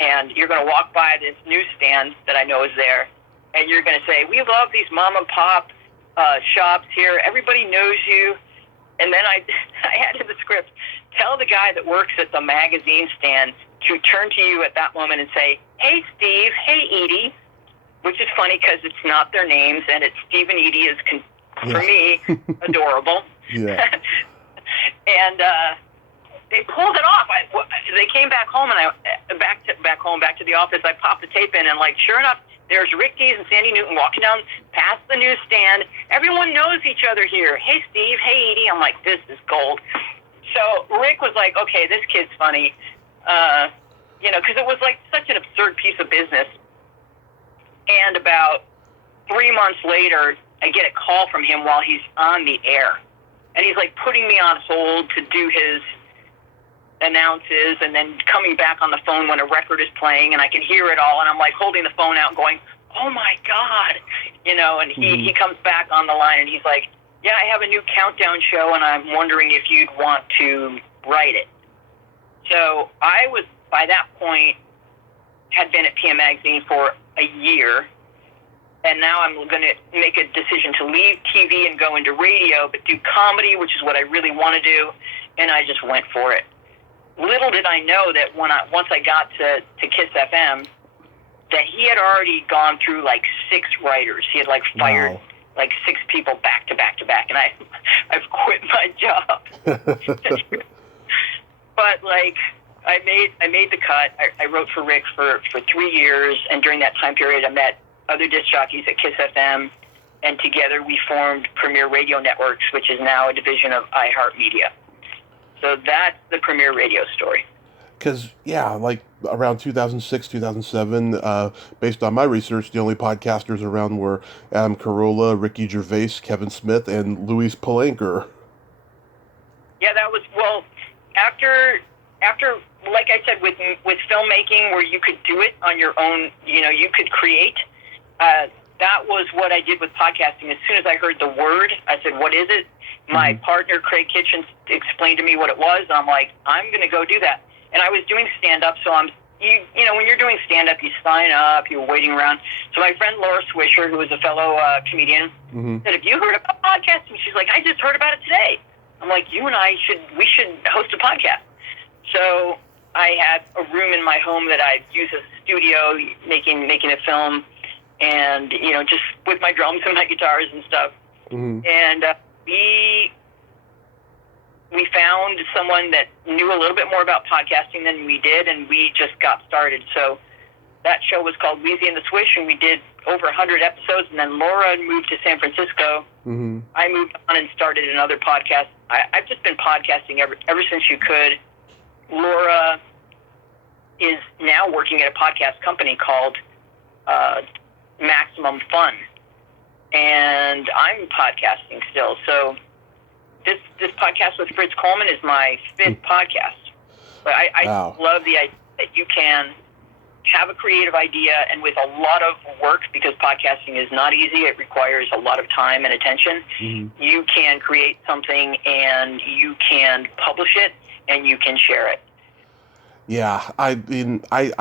and you're gonna walk by this newsstand that I know is there. And you're going to say, we love these mom and pop shops here. Everybody knows you. And then I had in the script, tell the guy that works at the magazine stand to turn to you at that moment and say, hey, Steve, hey, Edie, which is funny because it's not their names, and it's Steve and Edie is, for me, adorable. Yeah. And they pulled it off. They came back home, and back to the office. I popped the tape in, and sure enough, there's Rick Dees and Sandy Newton walking down past the newsstand. Everyone knows each other here. Hey, Steve. Hey, Edie. I'm like, this is gold. So Rick was like, okay, this kid's funny. Because it was such an absurd piece of business. And about 3 months later, I get a call from him while he's on the air. And he's putting me on hold to do announces, and then coming back on the phone when a record is playing, and I can hear it all, and I'm like holding the phone out and going, oh my God, and he comes back on the line and he's like, yeah, I have a new countdown show and I'm wondering if you'd want to write it. So I was, by that point, had been at PM Magazine for a year, and now I'm going to make a decision to leave TV and go into radio, but do comedy, which is what I really want to do, and I just went for it. Little did I know that once I got to KISS FM, that he had already gone through like 6 writers. He had like fired like 6 people back to back to back, and I've quit my job. But like I made the cut. I wrote for Rick for 3 years, and during that time period, I met other disc jockeys at KISS FM, and together we formed Premier Radio Networks, which is now a division of iHeartMedia. So that's the Premier Radio story. Because, like around 2006, 2007, based on my research, the only podcasters around were Adam Carolla, Ricky Gervais, Kevin Smith, and Louise Palanker. Yeah, that was, well, after like I said, with filmmaking, where you could do it on your own, you could create, that was what I did with podcasting. As soon as I heard the word, I said, what is it? My partner, Craig Kitchens, explained to me what it was, and I'm like, I'm going to go do that. And I was doing stand-up, so when you're doing stand-up, you sign up, you're waiting around. So my friend Laura Swisher, who is a fellow comedian, said, have you heard about podcasting? She's like, I just heard about it today. I'm like, you and I should host a podcast. So I had a room in my home that I use as a studio, making a film, and just with my drums and my guitars and stuff. And we found someone that knew a little bit more about podcasting than we did, and we just got started. So that show was called Louise and the Swish, and we did over 100 episodes, and then Laura moved to San Francisco. I moved on and started another podcast. I've just been podcasting ever since you could. Laura is now working at a podcast company called Maximum Fun, and I'm podcasting still. So this podcast with Fritz Coleman is my 5th podcast. But I love the idea that you can have a creative idea, and with a lot of work, because podcasting is not easy, it requires a lot of time and attention, you can create something and you can publish it and you can share it. Yeah, I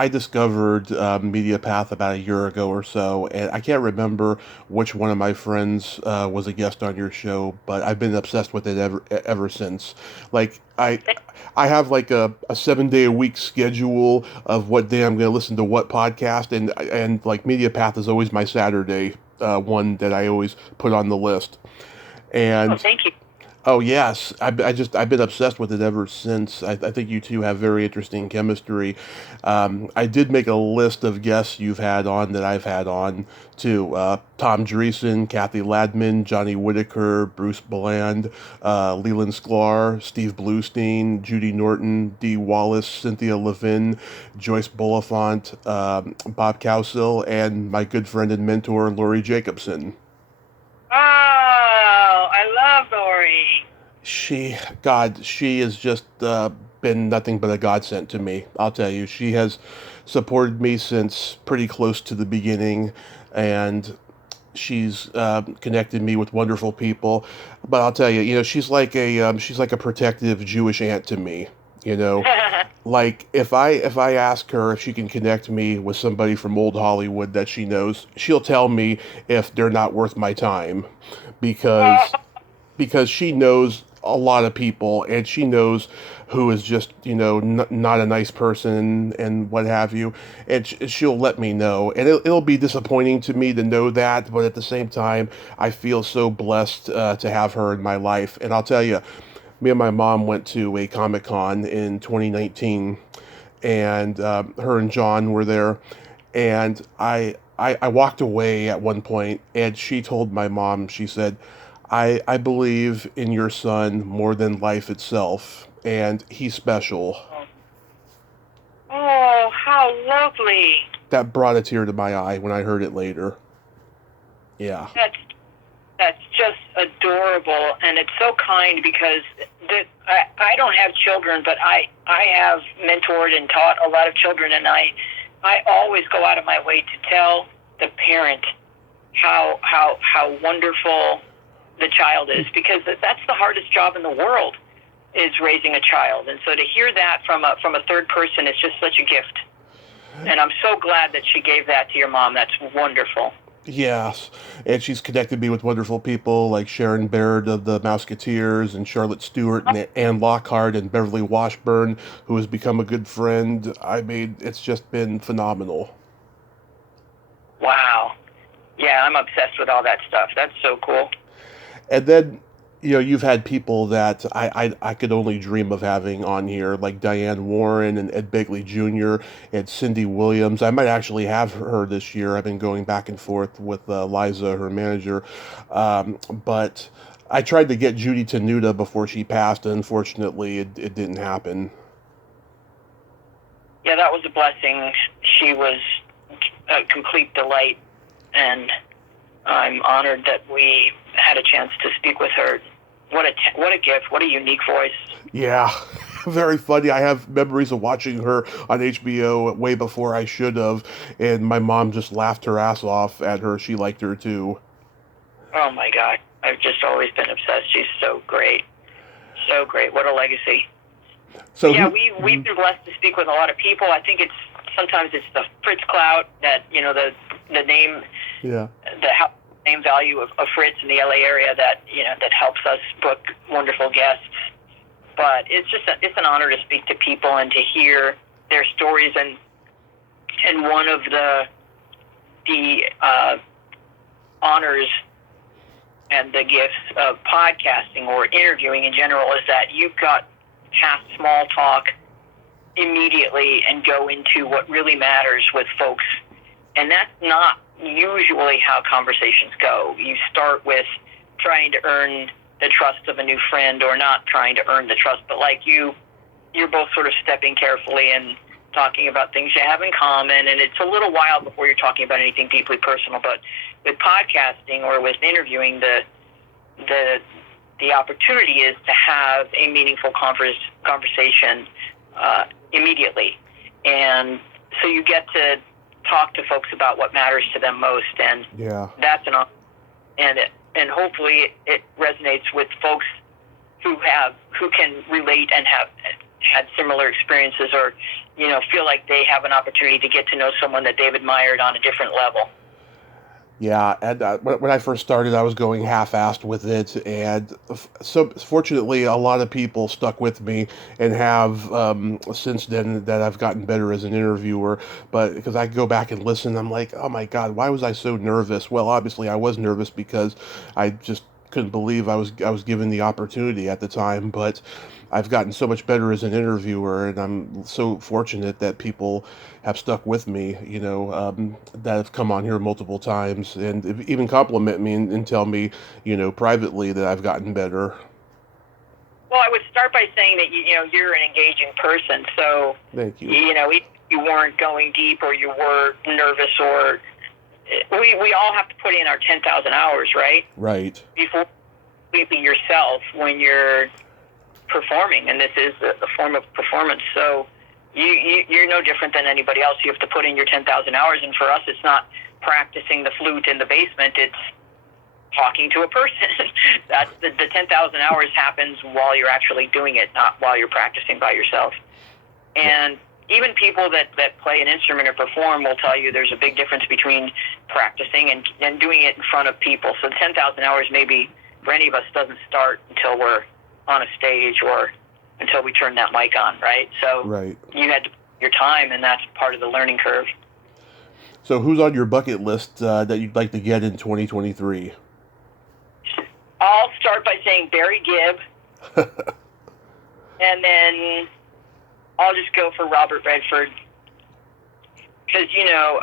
discovered MediaPath about a year ago or so, and I can't remember which one of my friends was a guest on your show, but I've been obsessed with it ever since. Like I have like a 7-day-a-week schedule of what day I'm going to listen to what podcast, and like MediaPath is always my Saturday one that I always put on the list. And thank you. Oh yes, I've been obsessed with it ever since. I think you two have very interesting chemistry. I did make a list of guests you've had on that I've had on too. Tom Dreesen, Kathy Ladman, Johnny Whitaker, Bruce Bland, Leland Sklar, Steve Bluestein, Judy Norton, Dee Wallace, Cynthia Levin, Joyce Bulifant, Bob Cowsill, and my good friend and mentor Lori Jacobson. Oh, I love Lori. She has just been nothing but a godsend to me. I'll tell you, she has supported me since pretty close to the beginning, and she's connected me with wonderful people. But I'll tell you, she's like a protective Jewish aunt to me. Like if I ask her if she can connect me with somebody from old Hollywood that she knows, she'll tell me if they're not worth my time, because she knows a lot of people, and she knows who is just not a nice person and what have you, and she'll let me know, and it'll be disappointing to me to know that, but at the same time I feel so blessed to have her in my life. And I'll tell you, me and my mom went to a Comic-Con in 2019, and her and John were there, and I walked away at one point, and she told my mom, she said, I believe in your son more than life itself, and he's special. Oh, how lovely. That brought a tear to my eye when I heard it later. Yeah. That's just adorable, and it's so kind, because I don't have children, but I have mentored and taught a lot of children, and I always go out of my way to tell the parent how wonderful the child is, because that's the hardest job in the world, is raising a child. And so to hear that from a third person is just such a gift. And I'm so glad that she gave that to your mom. That's wonderful. Yes, and she's connected me with wonderful people like Sharon Baird of the Mouseketeers, and Charlotte Stewart, and Anne Lockhart, and Beverly Washburn, who has become a good friend. I mean, it's just been phenomenal. Wow. Yeah, I'm obsessed with all that stuff. That's so cool. And then, you've had people that I could only dream of having on here, like Diane Warren and Ed Begley Jr. and Cindy Williams. I might actually have her this year. I've been going back and forth with Liza, her manager. But I tried to get Judy Tenuta before she passed, and unfortunately it didn't happen. Yeah, that was a blessing. She was a complete delight, and I'm honored that we had a chance to speak with her. What a gift! What a unique voice. Yeah, very funny. I have memories of watching her on HBO way before I should have, and my mom just laughed her ass off at her. She liked her too. Oh my God, I've just always been obsessed. She's so great, so great. What a legacy. So yeah, we've been blessed to speak with a lot of people. I think sometimes it's the Fritz clout that the name, yeah, the name value of Fritz in the LA area that that helps us book wonderful guests. But it's an honor to speak to people and to hear their stories. And one of the honors and the gifts of podcasting or interviewing in general is that you've got past small talk immediately and go into what really matters with folks. And that's not usually how conversations go. You start with trying to earn the trust of a new friend, or not trying to earn the trust, but like you're both sort of stepping carefully and talking about things you have in common, and it's a little while before you're talking about anything deeply personal. But with podcasting or with interviewing, the opportunity is to have a meaningful conversation immediately, and so you get to talk to folks about what matters to them most, and that's and hopefully it resonates with folks who can relate and have had similar experiences, or feel like they have an opportunity to get to know someone that they've admired on a different level. Yeah, and when I first started, I was going half-assed with it, and so fortunately, a lot of people stuck with me and have since then that I've gotten better as an interviewer. But because I go back and listen, I'm like, oh my God, why was I so nervous? Well, obviously, I was nervous because I just couldn't believe I was given the opportunity at the time, but I've gotten so much better as an interviewer, and I'm so fortunate that people have stuck with me, that have come on here multiple times and even compliment me and tell me, privately that I've gotten better. Well, I would start by saying that you're an engaging person, so thank you. If you weren't going deep, or you were nervous, or we all have to put in our 10,000 hours, right? Right. Before sleeping yourself when you're performing, and this is a form of performance. So you're no different than anybody else. You have to put in your 10,000 hours, and for us, it's not practicing the flute in the basement. It's talking to a person. That's the 10,000 hours happens while you're actually doing it, not while you're practicing by yourself. And even people that play an instrument or perform will tell you there's a big difference between practicing and doing it in front of people. So 10,000 hours maybe for any of us doesn't start until we're on a stage or until we turn that mic on, right? So you had to put your time, and that's part of the learning curve. So who's on your bucket list that you'd like to get in 2023? I'll start by saying Barry Gibb, and then I'll just go for Robert Redford, because,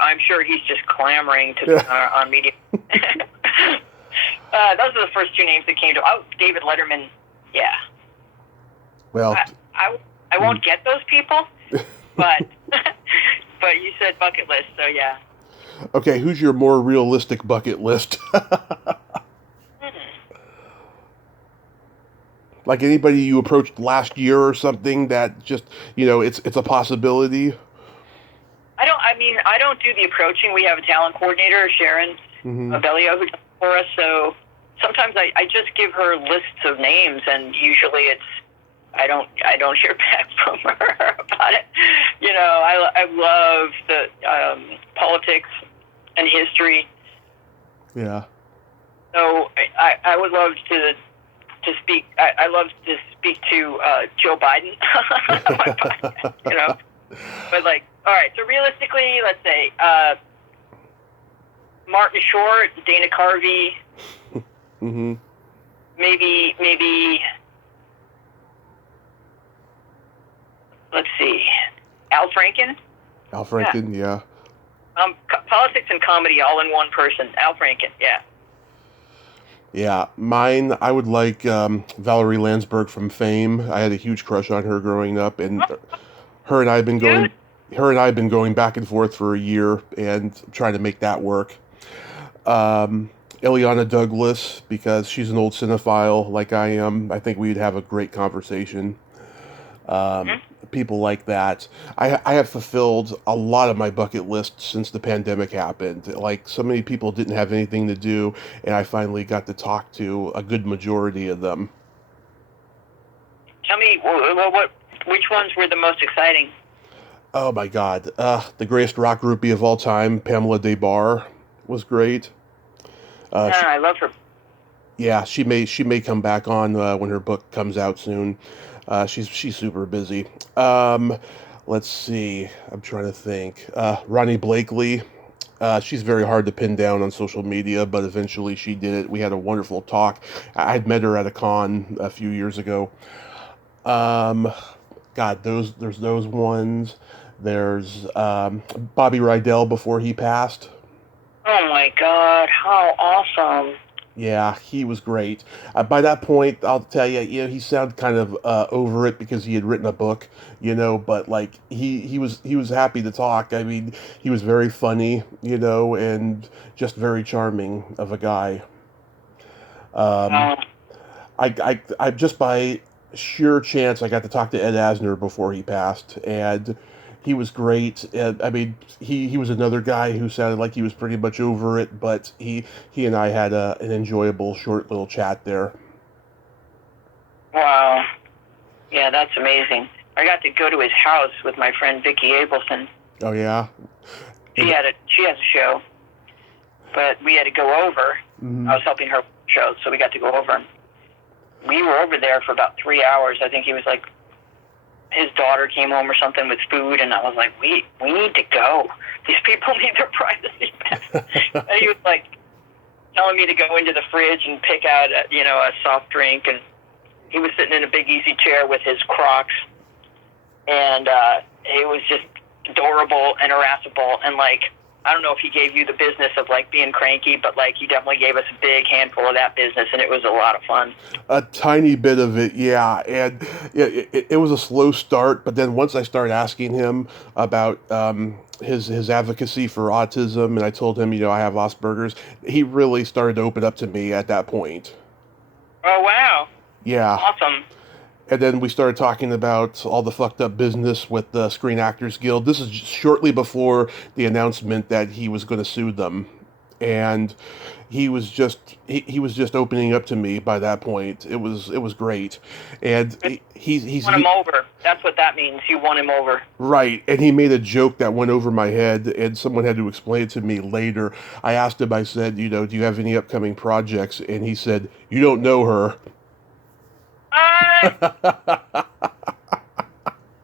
I'm sure he's just clamoring to be on media. Those are the first two names that came to. Oh, David Letterman. Yeah. Well, I won't get those people, but but you said bucket list, so yeah. Okay, who's your more realistic bucket list? Like anybody you approached last year or something that just, it's a possibility? I don't do the approaching. We have a talent coordinator, Sharon Abellio, who does it for us. So sometimes I just give her lists of names, and usually I don't hear back from her about it. I love the politics and history. Yeah. So I would love to speak. I love to speak to Joe Biden on my podcast. But all right. So realistically, let's say Martin Short, Dana Carvey. Mm-hmm. Maybe. Let's see, Al Franken. Al Franken, yeah. Politics and comedy all in one person. Al Franken, yeah. Yeah, mine, I would like Valerie Landsberg from Fame. I had a huge crush on her growing up, and her and I have been going back and forth for a year and trying to make that work. Ileana Douglas, because she's an old cinephile like I am. I think we'd have a great conversation. People like that. I have fulfilled a lot of my bucket list since the pandemic happened. Like, so many people didn't have anything to do, and I finally got to talk to a good majority of them. Tell me, which ones were the most exciting? Oh my God. The greatest rock groupie of all time, Pamela Des Barres, was great. I love her. Yeah, she may come back on when her book comes out soon. She's super busy. Let's see. I'm trying to think. Ronnie Blakely. She's very hard to pin down on social media, but eventually she did it. We had a wonderful talk. I'd met her at a con a few years ago. God, there's those ones. There's Bobby Rydell before he passed. Oh my God, how awesome. Yeah, he was great. By that point, I'll tell you, he sounded kind of over it because he had written a book, but like he was happy to talk. I mean, he was very funny, and just very charming of a guy. I just by sheer chance I got to talk to Ed Asner before he passed, and he was great. I mean, he was another guy who sounded like he was pretty much over it, but he and I had an enjoyable short little chat there. Wow. Yeah, that's amazing. I got to go to his house with my friend Vicki Abelson. Oh yeah. She has a show, but we had to go over. Mm-hmm. I was helping her show, so we got to go over. We were over there for about 3 hours. I think he was like, his daughter came home or something with food, and I was like, we need to go. These people need their privacy back. And he was like telling me to go into the fridge and pick out a soft drink, and he was sitting in a big easy chair with his Crocs, and he was just adorable and irascible, and like, I don't know if he gave you the business of like being cranky, but like he definitely gave us a big handful of that business, and it was a lot of fun. A tiny bit of it, yeah, and it was a slow start, but then once I started asking him about his advocacy for autism, and I told him, I have Asperger's, he really started to open up to me at that point. Oh wow! Yeah, awesome. And then we started talking about all the fucked up business with the Screen Actors Guild. This is shortly before the announcement that he was going to sue them. And he was just opening up to me by that point. It was great. And he's won him over. That's what that means. You won him over. Right. And he made a joke that went over my head, and someone had to explain it to me later. I asked him, I said, do you have any upcoming projects? And he said, "You don't know her."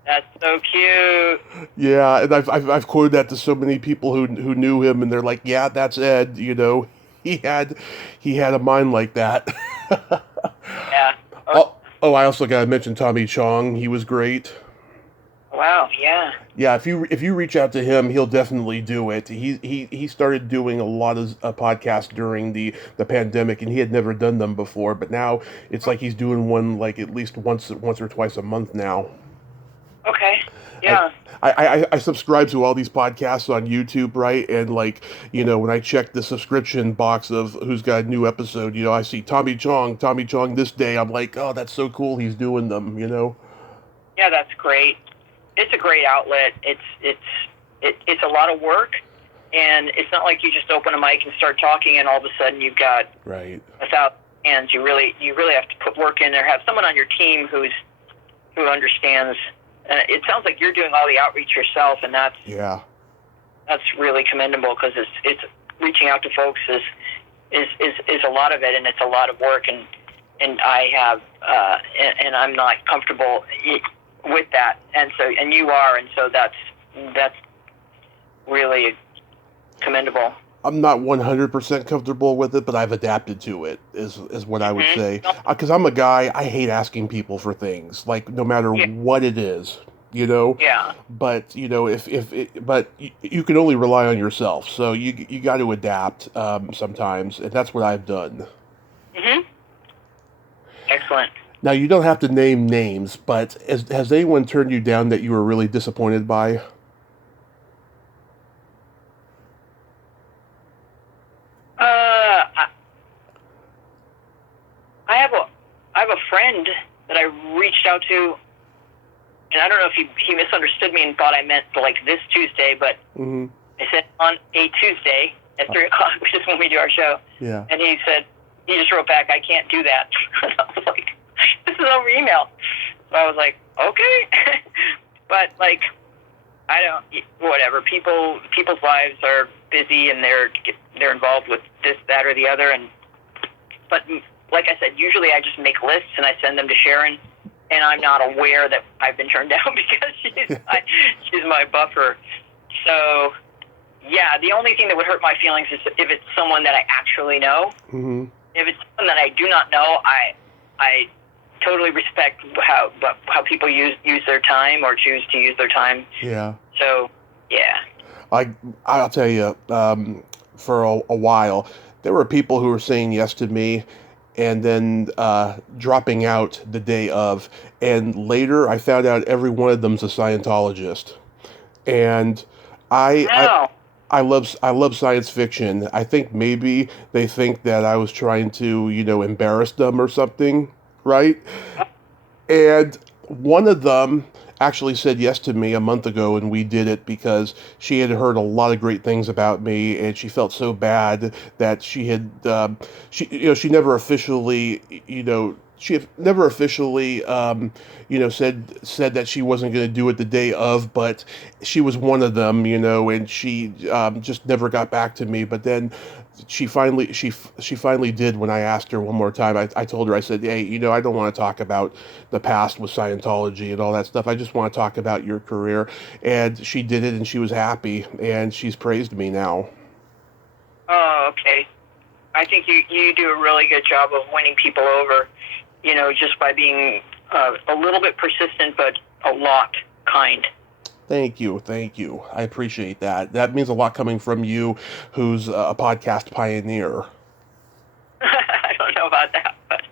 That's so cute. Yeah, and I've quoted that to so many people who knew him, and they're like, "Yeah, that's Ed." He had a mind like that. Yeah. Oh, I also got to mention Tommy Chong. He was great. Wow. Yeah. Yeah, if you reach out to him, he'll definitely do it. He started doing a lot of podcasts during the pandemic, and he had never done them before. But now it's like he's doing one like at least once or twice a month now. Okay. Yeah. I subscribe to all these podcasts on YouTube, right? And like, when I check the subscription box of who's got a new episode, I see Tommy Chong this day. I'm like, oh, that's so cool. He's doing them. Yeah, that's great. It's a great outlet. It's a lot of work, and it's not like you just open a mic and start talking, and all of a sudden you've got right 1,000 hands. You really have to put work in there. Have someone on your team who understands. It sounds like you're doing all the outreach yourself, and that's really commendable, because it's reaching out to folks is a lot of it, and it's a lot of work, and I have and I'm not comfortable with that, and you are, and so that's really commendable. I'm not 100% comfortable with it, but I've adapted to it, is what I would say. Because I'm a guy, I hate asking people for things, like, no matter what it is, Yeah. But, but you can only rely on yourself, so you got to adapt sometimes, and that's what I've done. Mm-hmm. Excellent. Now, you don't have to name names, but has anyone turned you down that you were really disappointed by? I have a friend that I reached out to, and I don't know if he misunderstood me and thought I meant like this Tuesday, but I said on a Tuesday at 3:00, which is when we do our show. Yeah. And he just wrote back, "I can't do that." I was like, "This is over email." So I was like, "Okay," but like, I don't. Whatever. People's lives are busy, and they're involved with this, that, or the other, but like I said, usually I just make lists and I send them to Sharon, and I'm not aware that I've been turned down because she's my buffer. So, yeah, the only thing that would hurt my feelings is if it's someone that I actually know. Mm-hmm. If it's someone that I do not know, I totally respect how people use their time or choose to use their time. Yeah. So, yeah. I'll tell you, for a while, there were people who were saying yes to me, and then dropping out the day of. And later, I found out every one of them's a Scientologist. And I love science fiction. I think maybe they think that I was trying to, embarrass them or something, right? And one of them actually said yes to me a month ago, and we did it because she had heard a lot of great things about me, and she felt so bad that she had she never officially said that she wasn't going to do it the day of, but she was one of them, and she just never got back to me. But then she finally did when I asked her one more time. I told her, I said, hey, I don't want to talk about the past with Scientology and all that stuff. I just want to talk about your career. And she did it, and she was happy, and she's praised me now. Oh, okay. I think you do a really good job of winning people over, just by being a little bit persistent, but a lot kind. Thank you. I appreciate that. That means a lot coming from you, who's a podcast pioneer. I don't know about that, but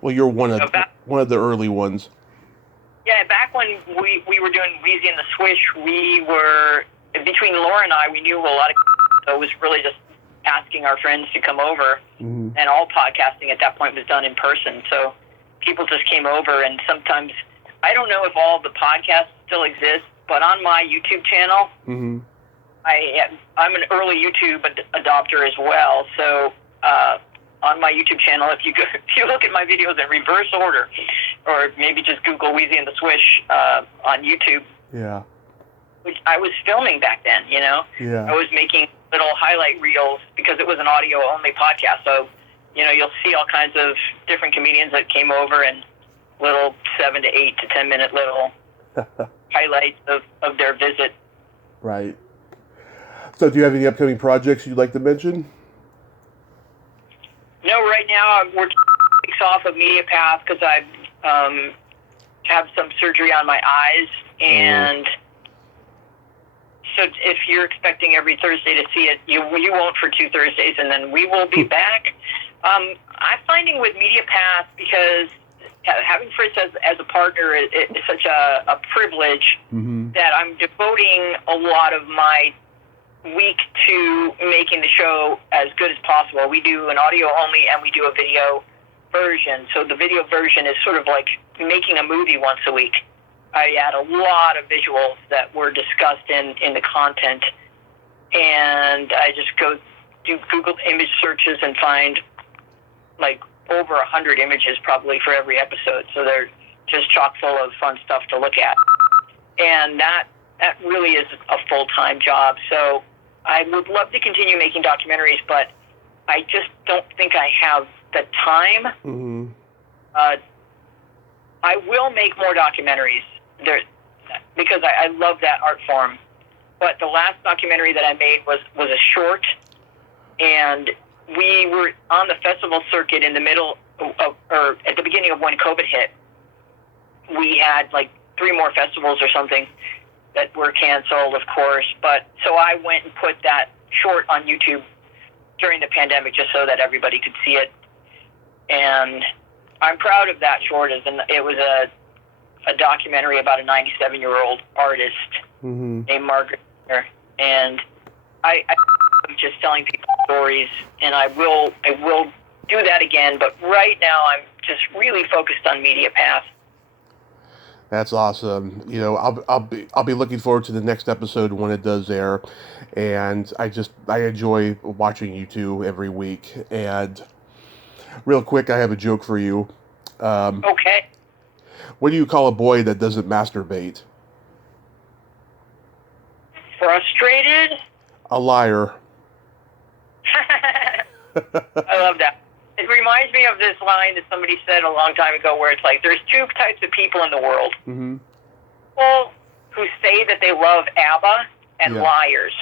well, you're one of the early ones. Yeah, back when we were doing Wheezy and the Swish, we were, between Laura and I, we knew a lot of, so it was really just asking our friends to come over, and all podcasting at that point was done in person. So people just came over, and sometimes, I don't know if all of the podcasts still exist, but on my YouTube channel, I'm an early YouTube adopter as well. So on my YouTube channel, if you look at my videos in reverse order, or maybe just Google Wheezy and the Swish on YouTube. Yeah. Which I was filming back then, Yeah. I was making little highlight reels because it was an audio-only podcast. So, you'll see all kinds of different comedians that came over and little 7 to 8 to 10 minute little highlights of their visit. Right. So do you have any upcoming projects you'd like to mention? No, right now we're 2 weeks off of Media Path because I've have some surgery on my eyes, and so if you're expecting every Thursday to see it, you won't for 2 Thursdays, and then we will be back. I'm finding with Media Path, because having Fritz as a partner is such a privilege that I'm devoting a lot of my week to making the show as good as possible. We do an audio only and we do a video version. So the video version is sort of like making a movie once a week. I add a lot of visuals that were discussed in the content, and I just go do Google image searches and find like over 100 images probably for every episode. So they're just chock full of fun stuff to look at. And that really is a full-time job. So I would love to continue making documentaries, but I just don't think I have the time. I will make more documentaries because I love that art form. But the last documentary that I made was a short, and we were on the festival circuit in the middle of, or at the beginning of when COVID hit. We had like 3 more festivals or something that were canceled, of course. But so I went and put that short on YouTube during the pandemic just so that everybody could see it. And I'm proud of that short. It was a documentary about a 97-year-old artist named Margaret. And I'm just telling people stories, and I will do that again. But right now, I'm just really focused on Media Path. That's awesome. You know, I'll be looking forward to the next episode when it does air, and I enjoy watching you two every week. And real quick, I have a joke for you. Okay. What do you call a boy that doesn't masturbate? Frustrated? A liar. I love that. It reminds me of this line that somebody said a long time ago where it's like, there's 2 types of people in the world. People who say that they love ABBA and liars.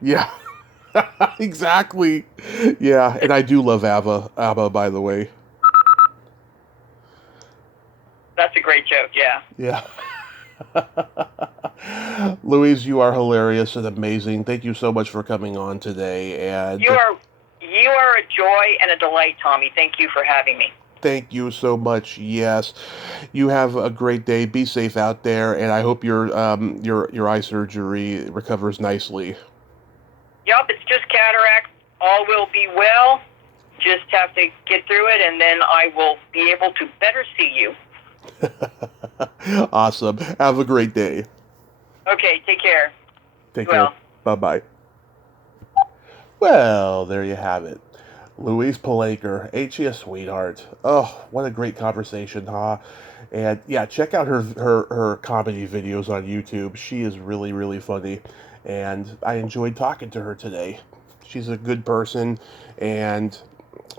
Yeah, exactly. Yeah, and I do love ABBA, by the way. That's a great joke, yeah. Yeah. Louise, you are hilarious and amazing. Thank you so much for coming on today. And You are a joy and a delight, Tommy. Thank you for having me. Thank you so much. Yes, you have a great day. Be safe out there, and I hope your eye surgery recovers nicely. Yup, it's just cataract. All will be well. Just have to get through it, and then I will be able to better see you. Awesome. Have a great day. Okay, take care. Take care. Bye-bye. Well, there you have it. Louise Palanker, ain't she a sweetheart? Oh, what a great conversation, huh? And yeah, check out her comedy videos on YouTube. She is really, really funny, and I enjoyed talking to her today. She's a good person, and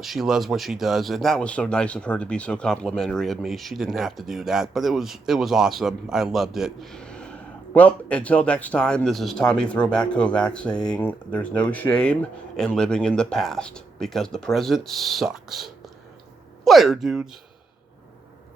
she loves what she does, and that was so nice of her to be so complimentary of me. She didn't have to do that, but it was awesome. I loved it. Well, until next time, this is Tommy Throwback Kovac saying there's no shame in living in the past because the present sucks. Later, dudes.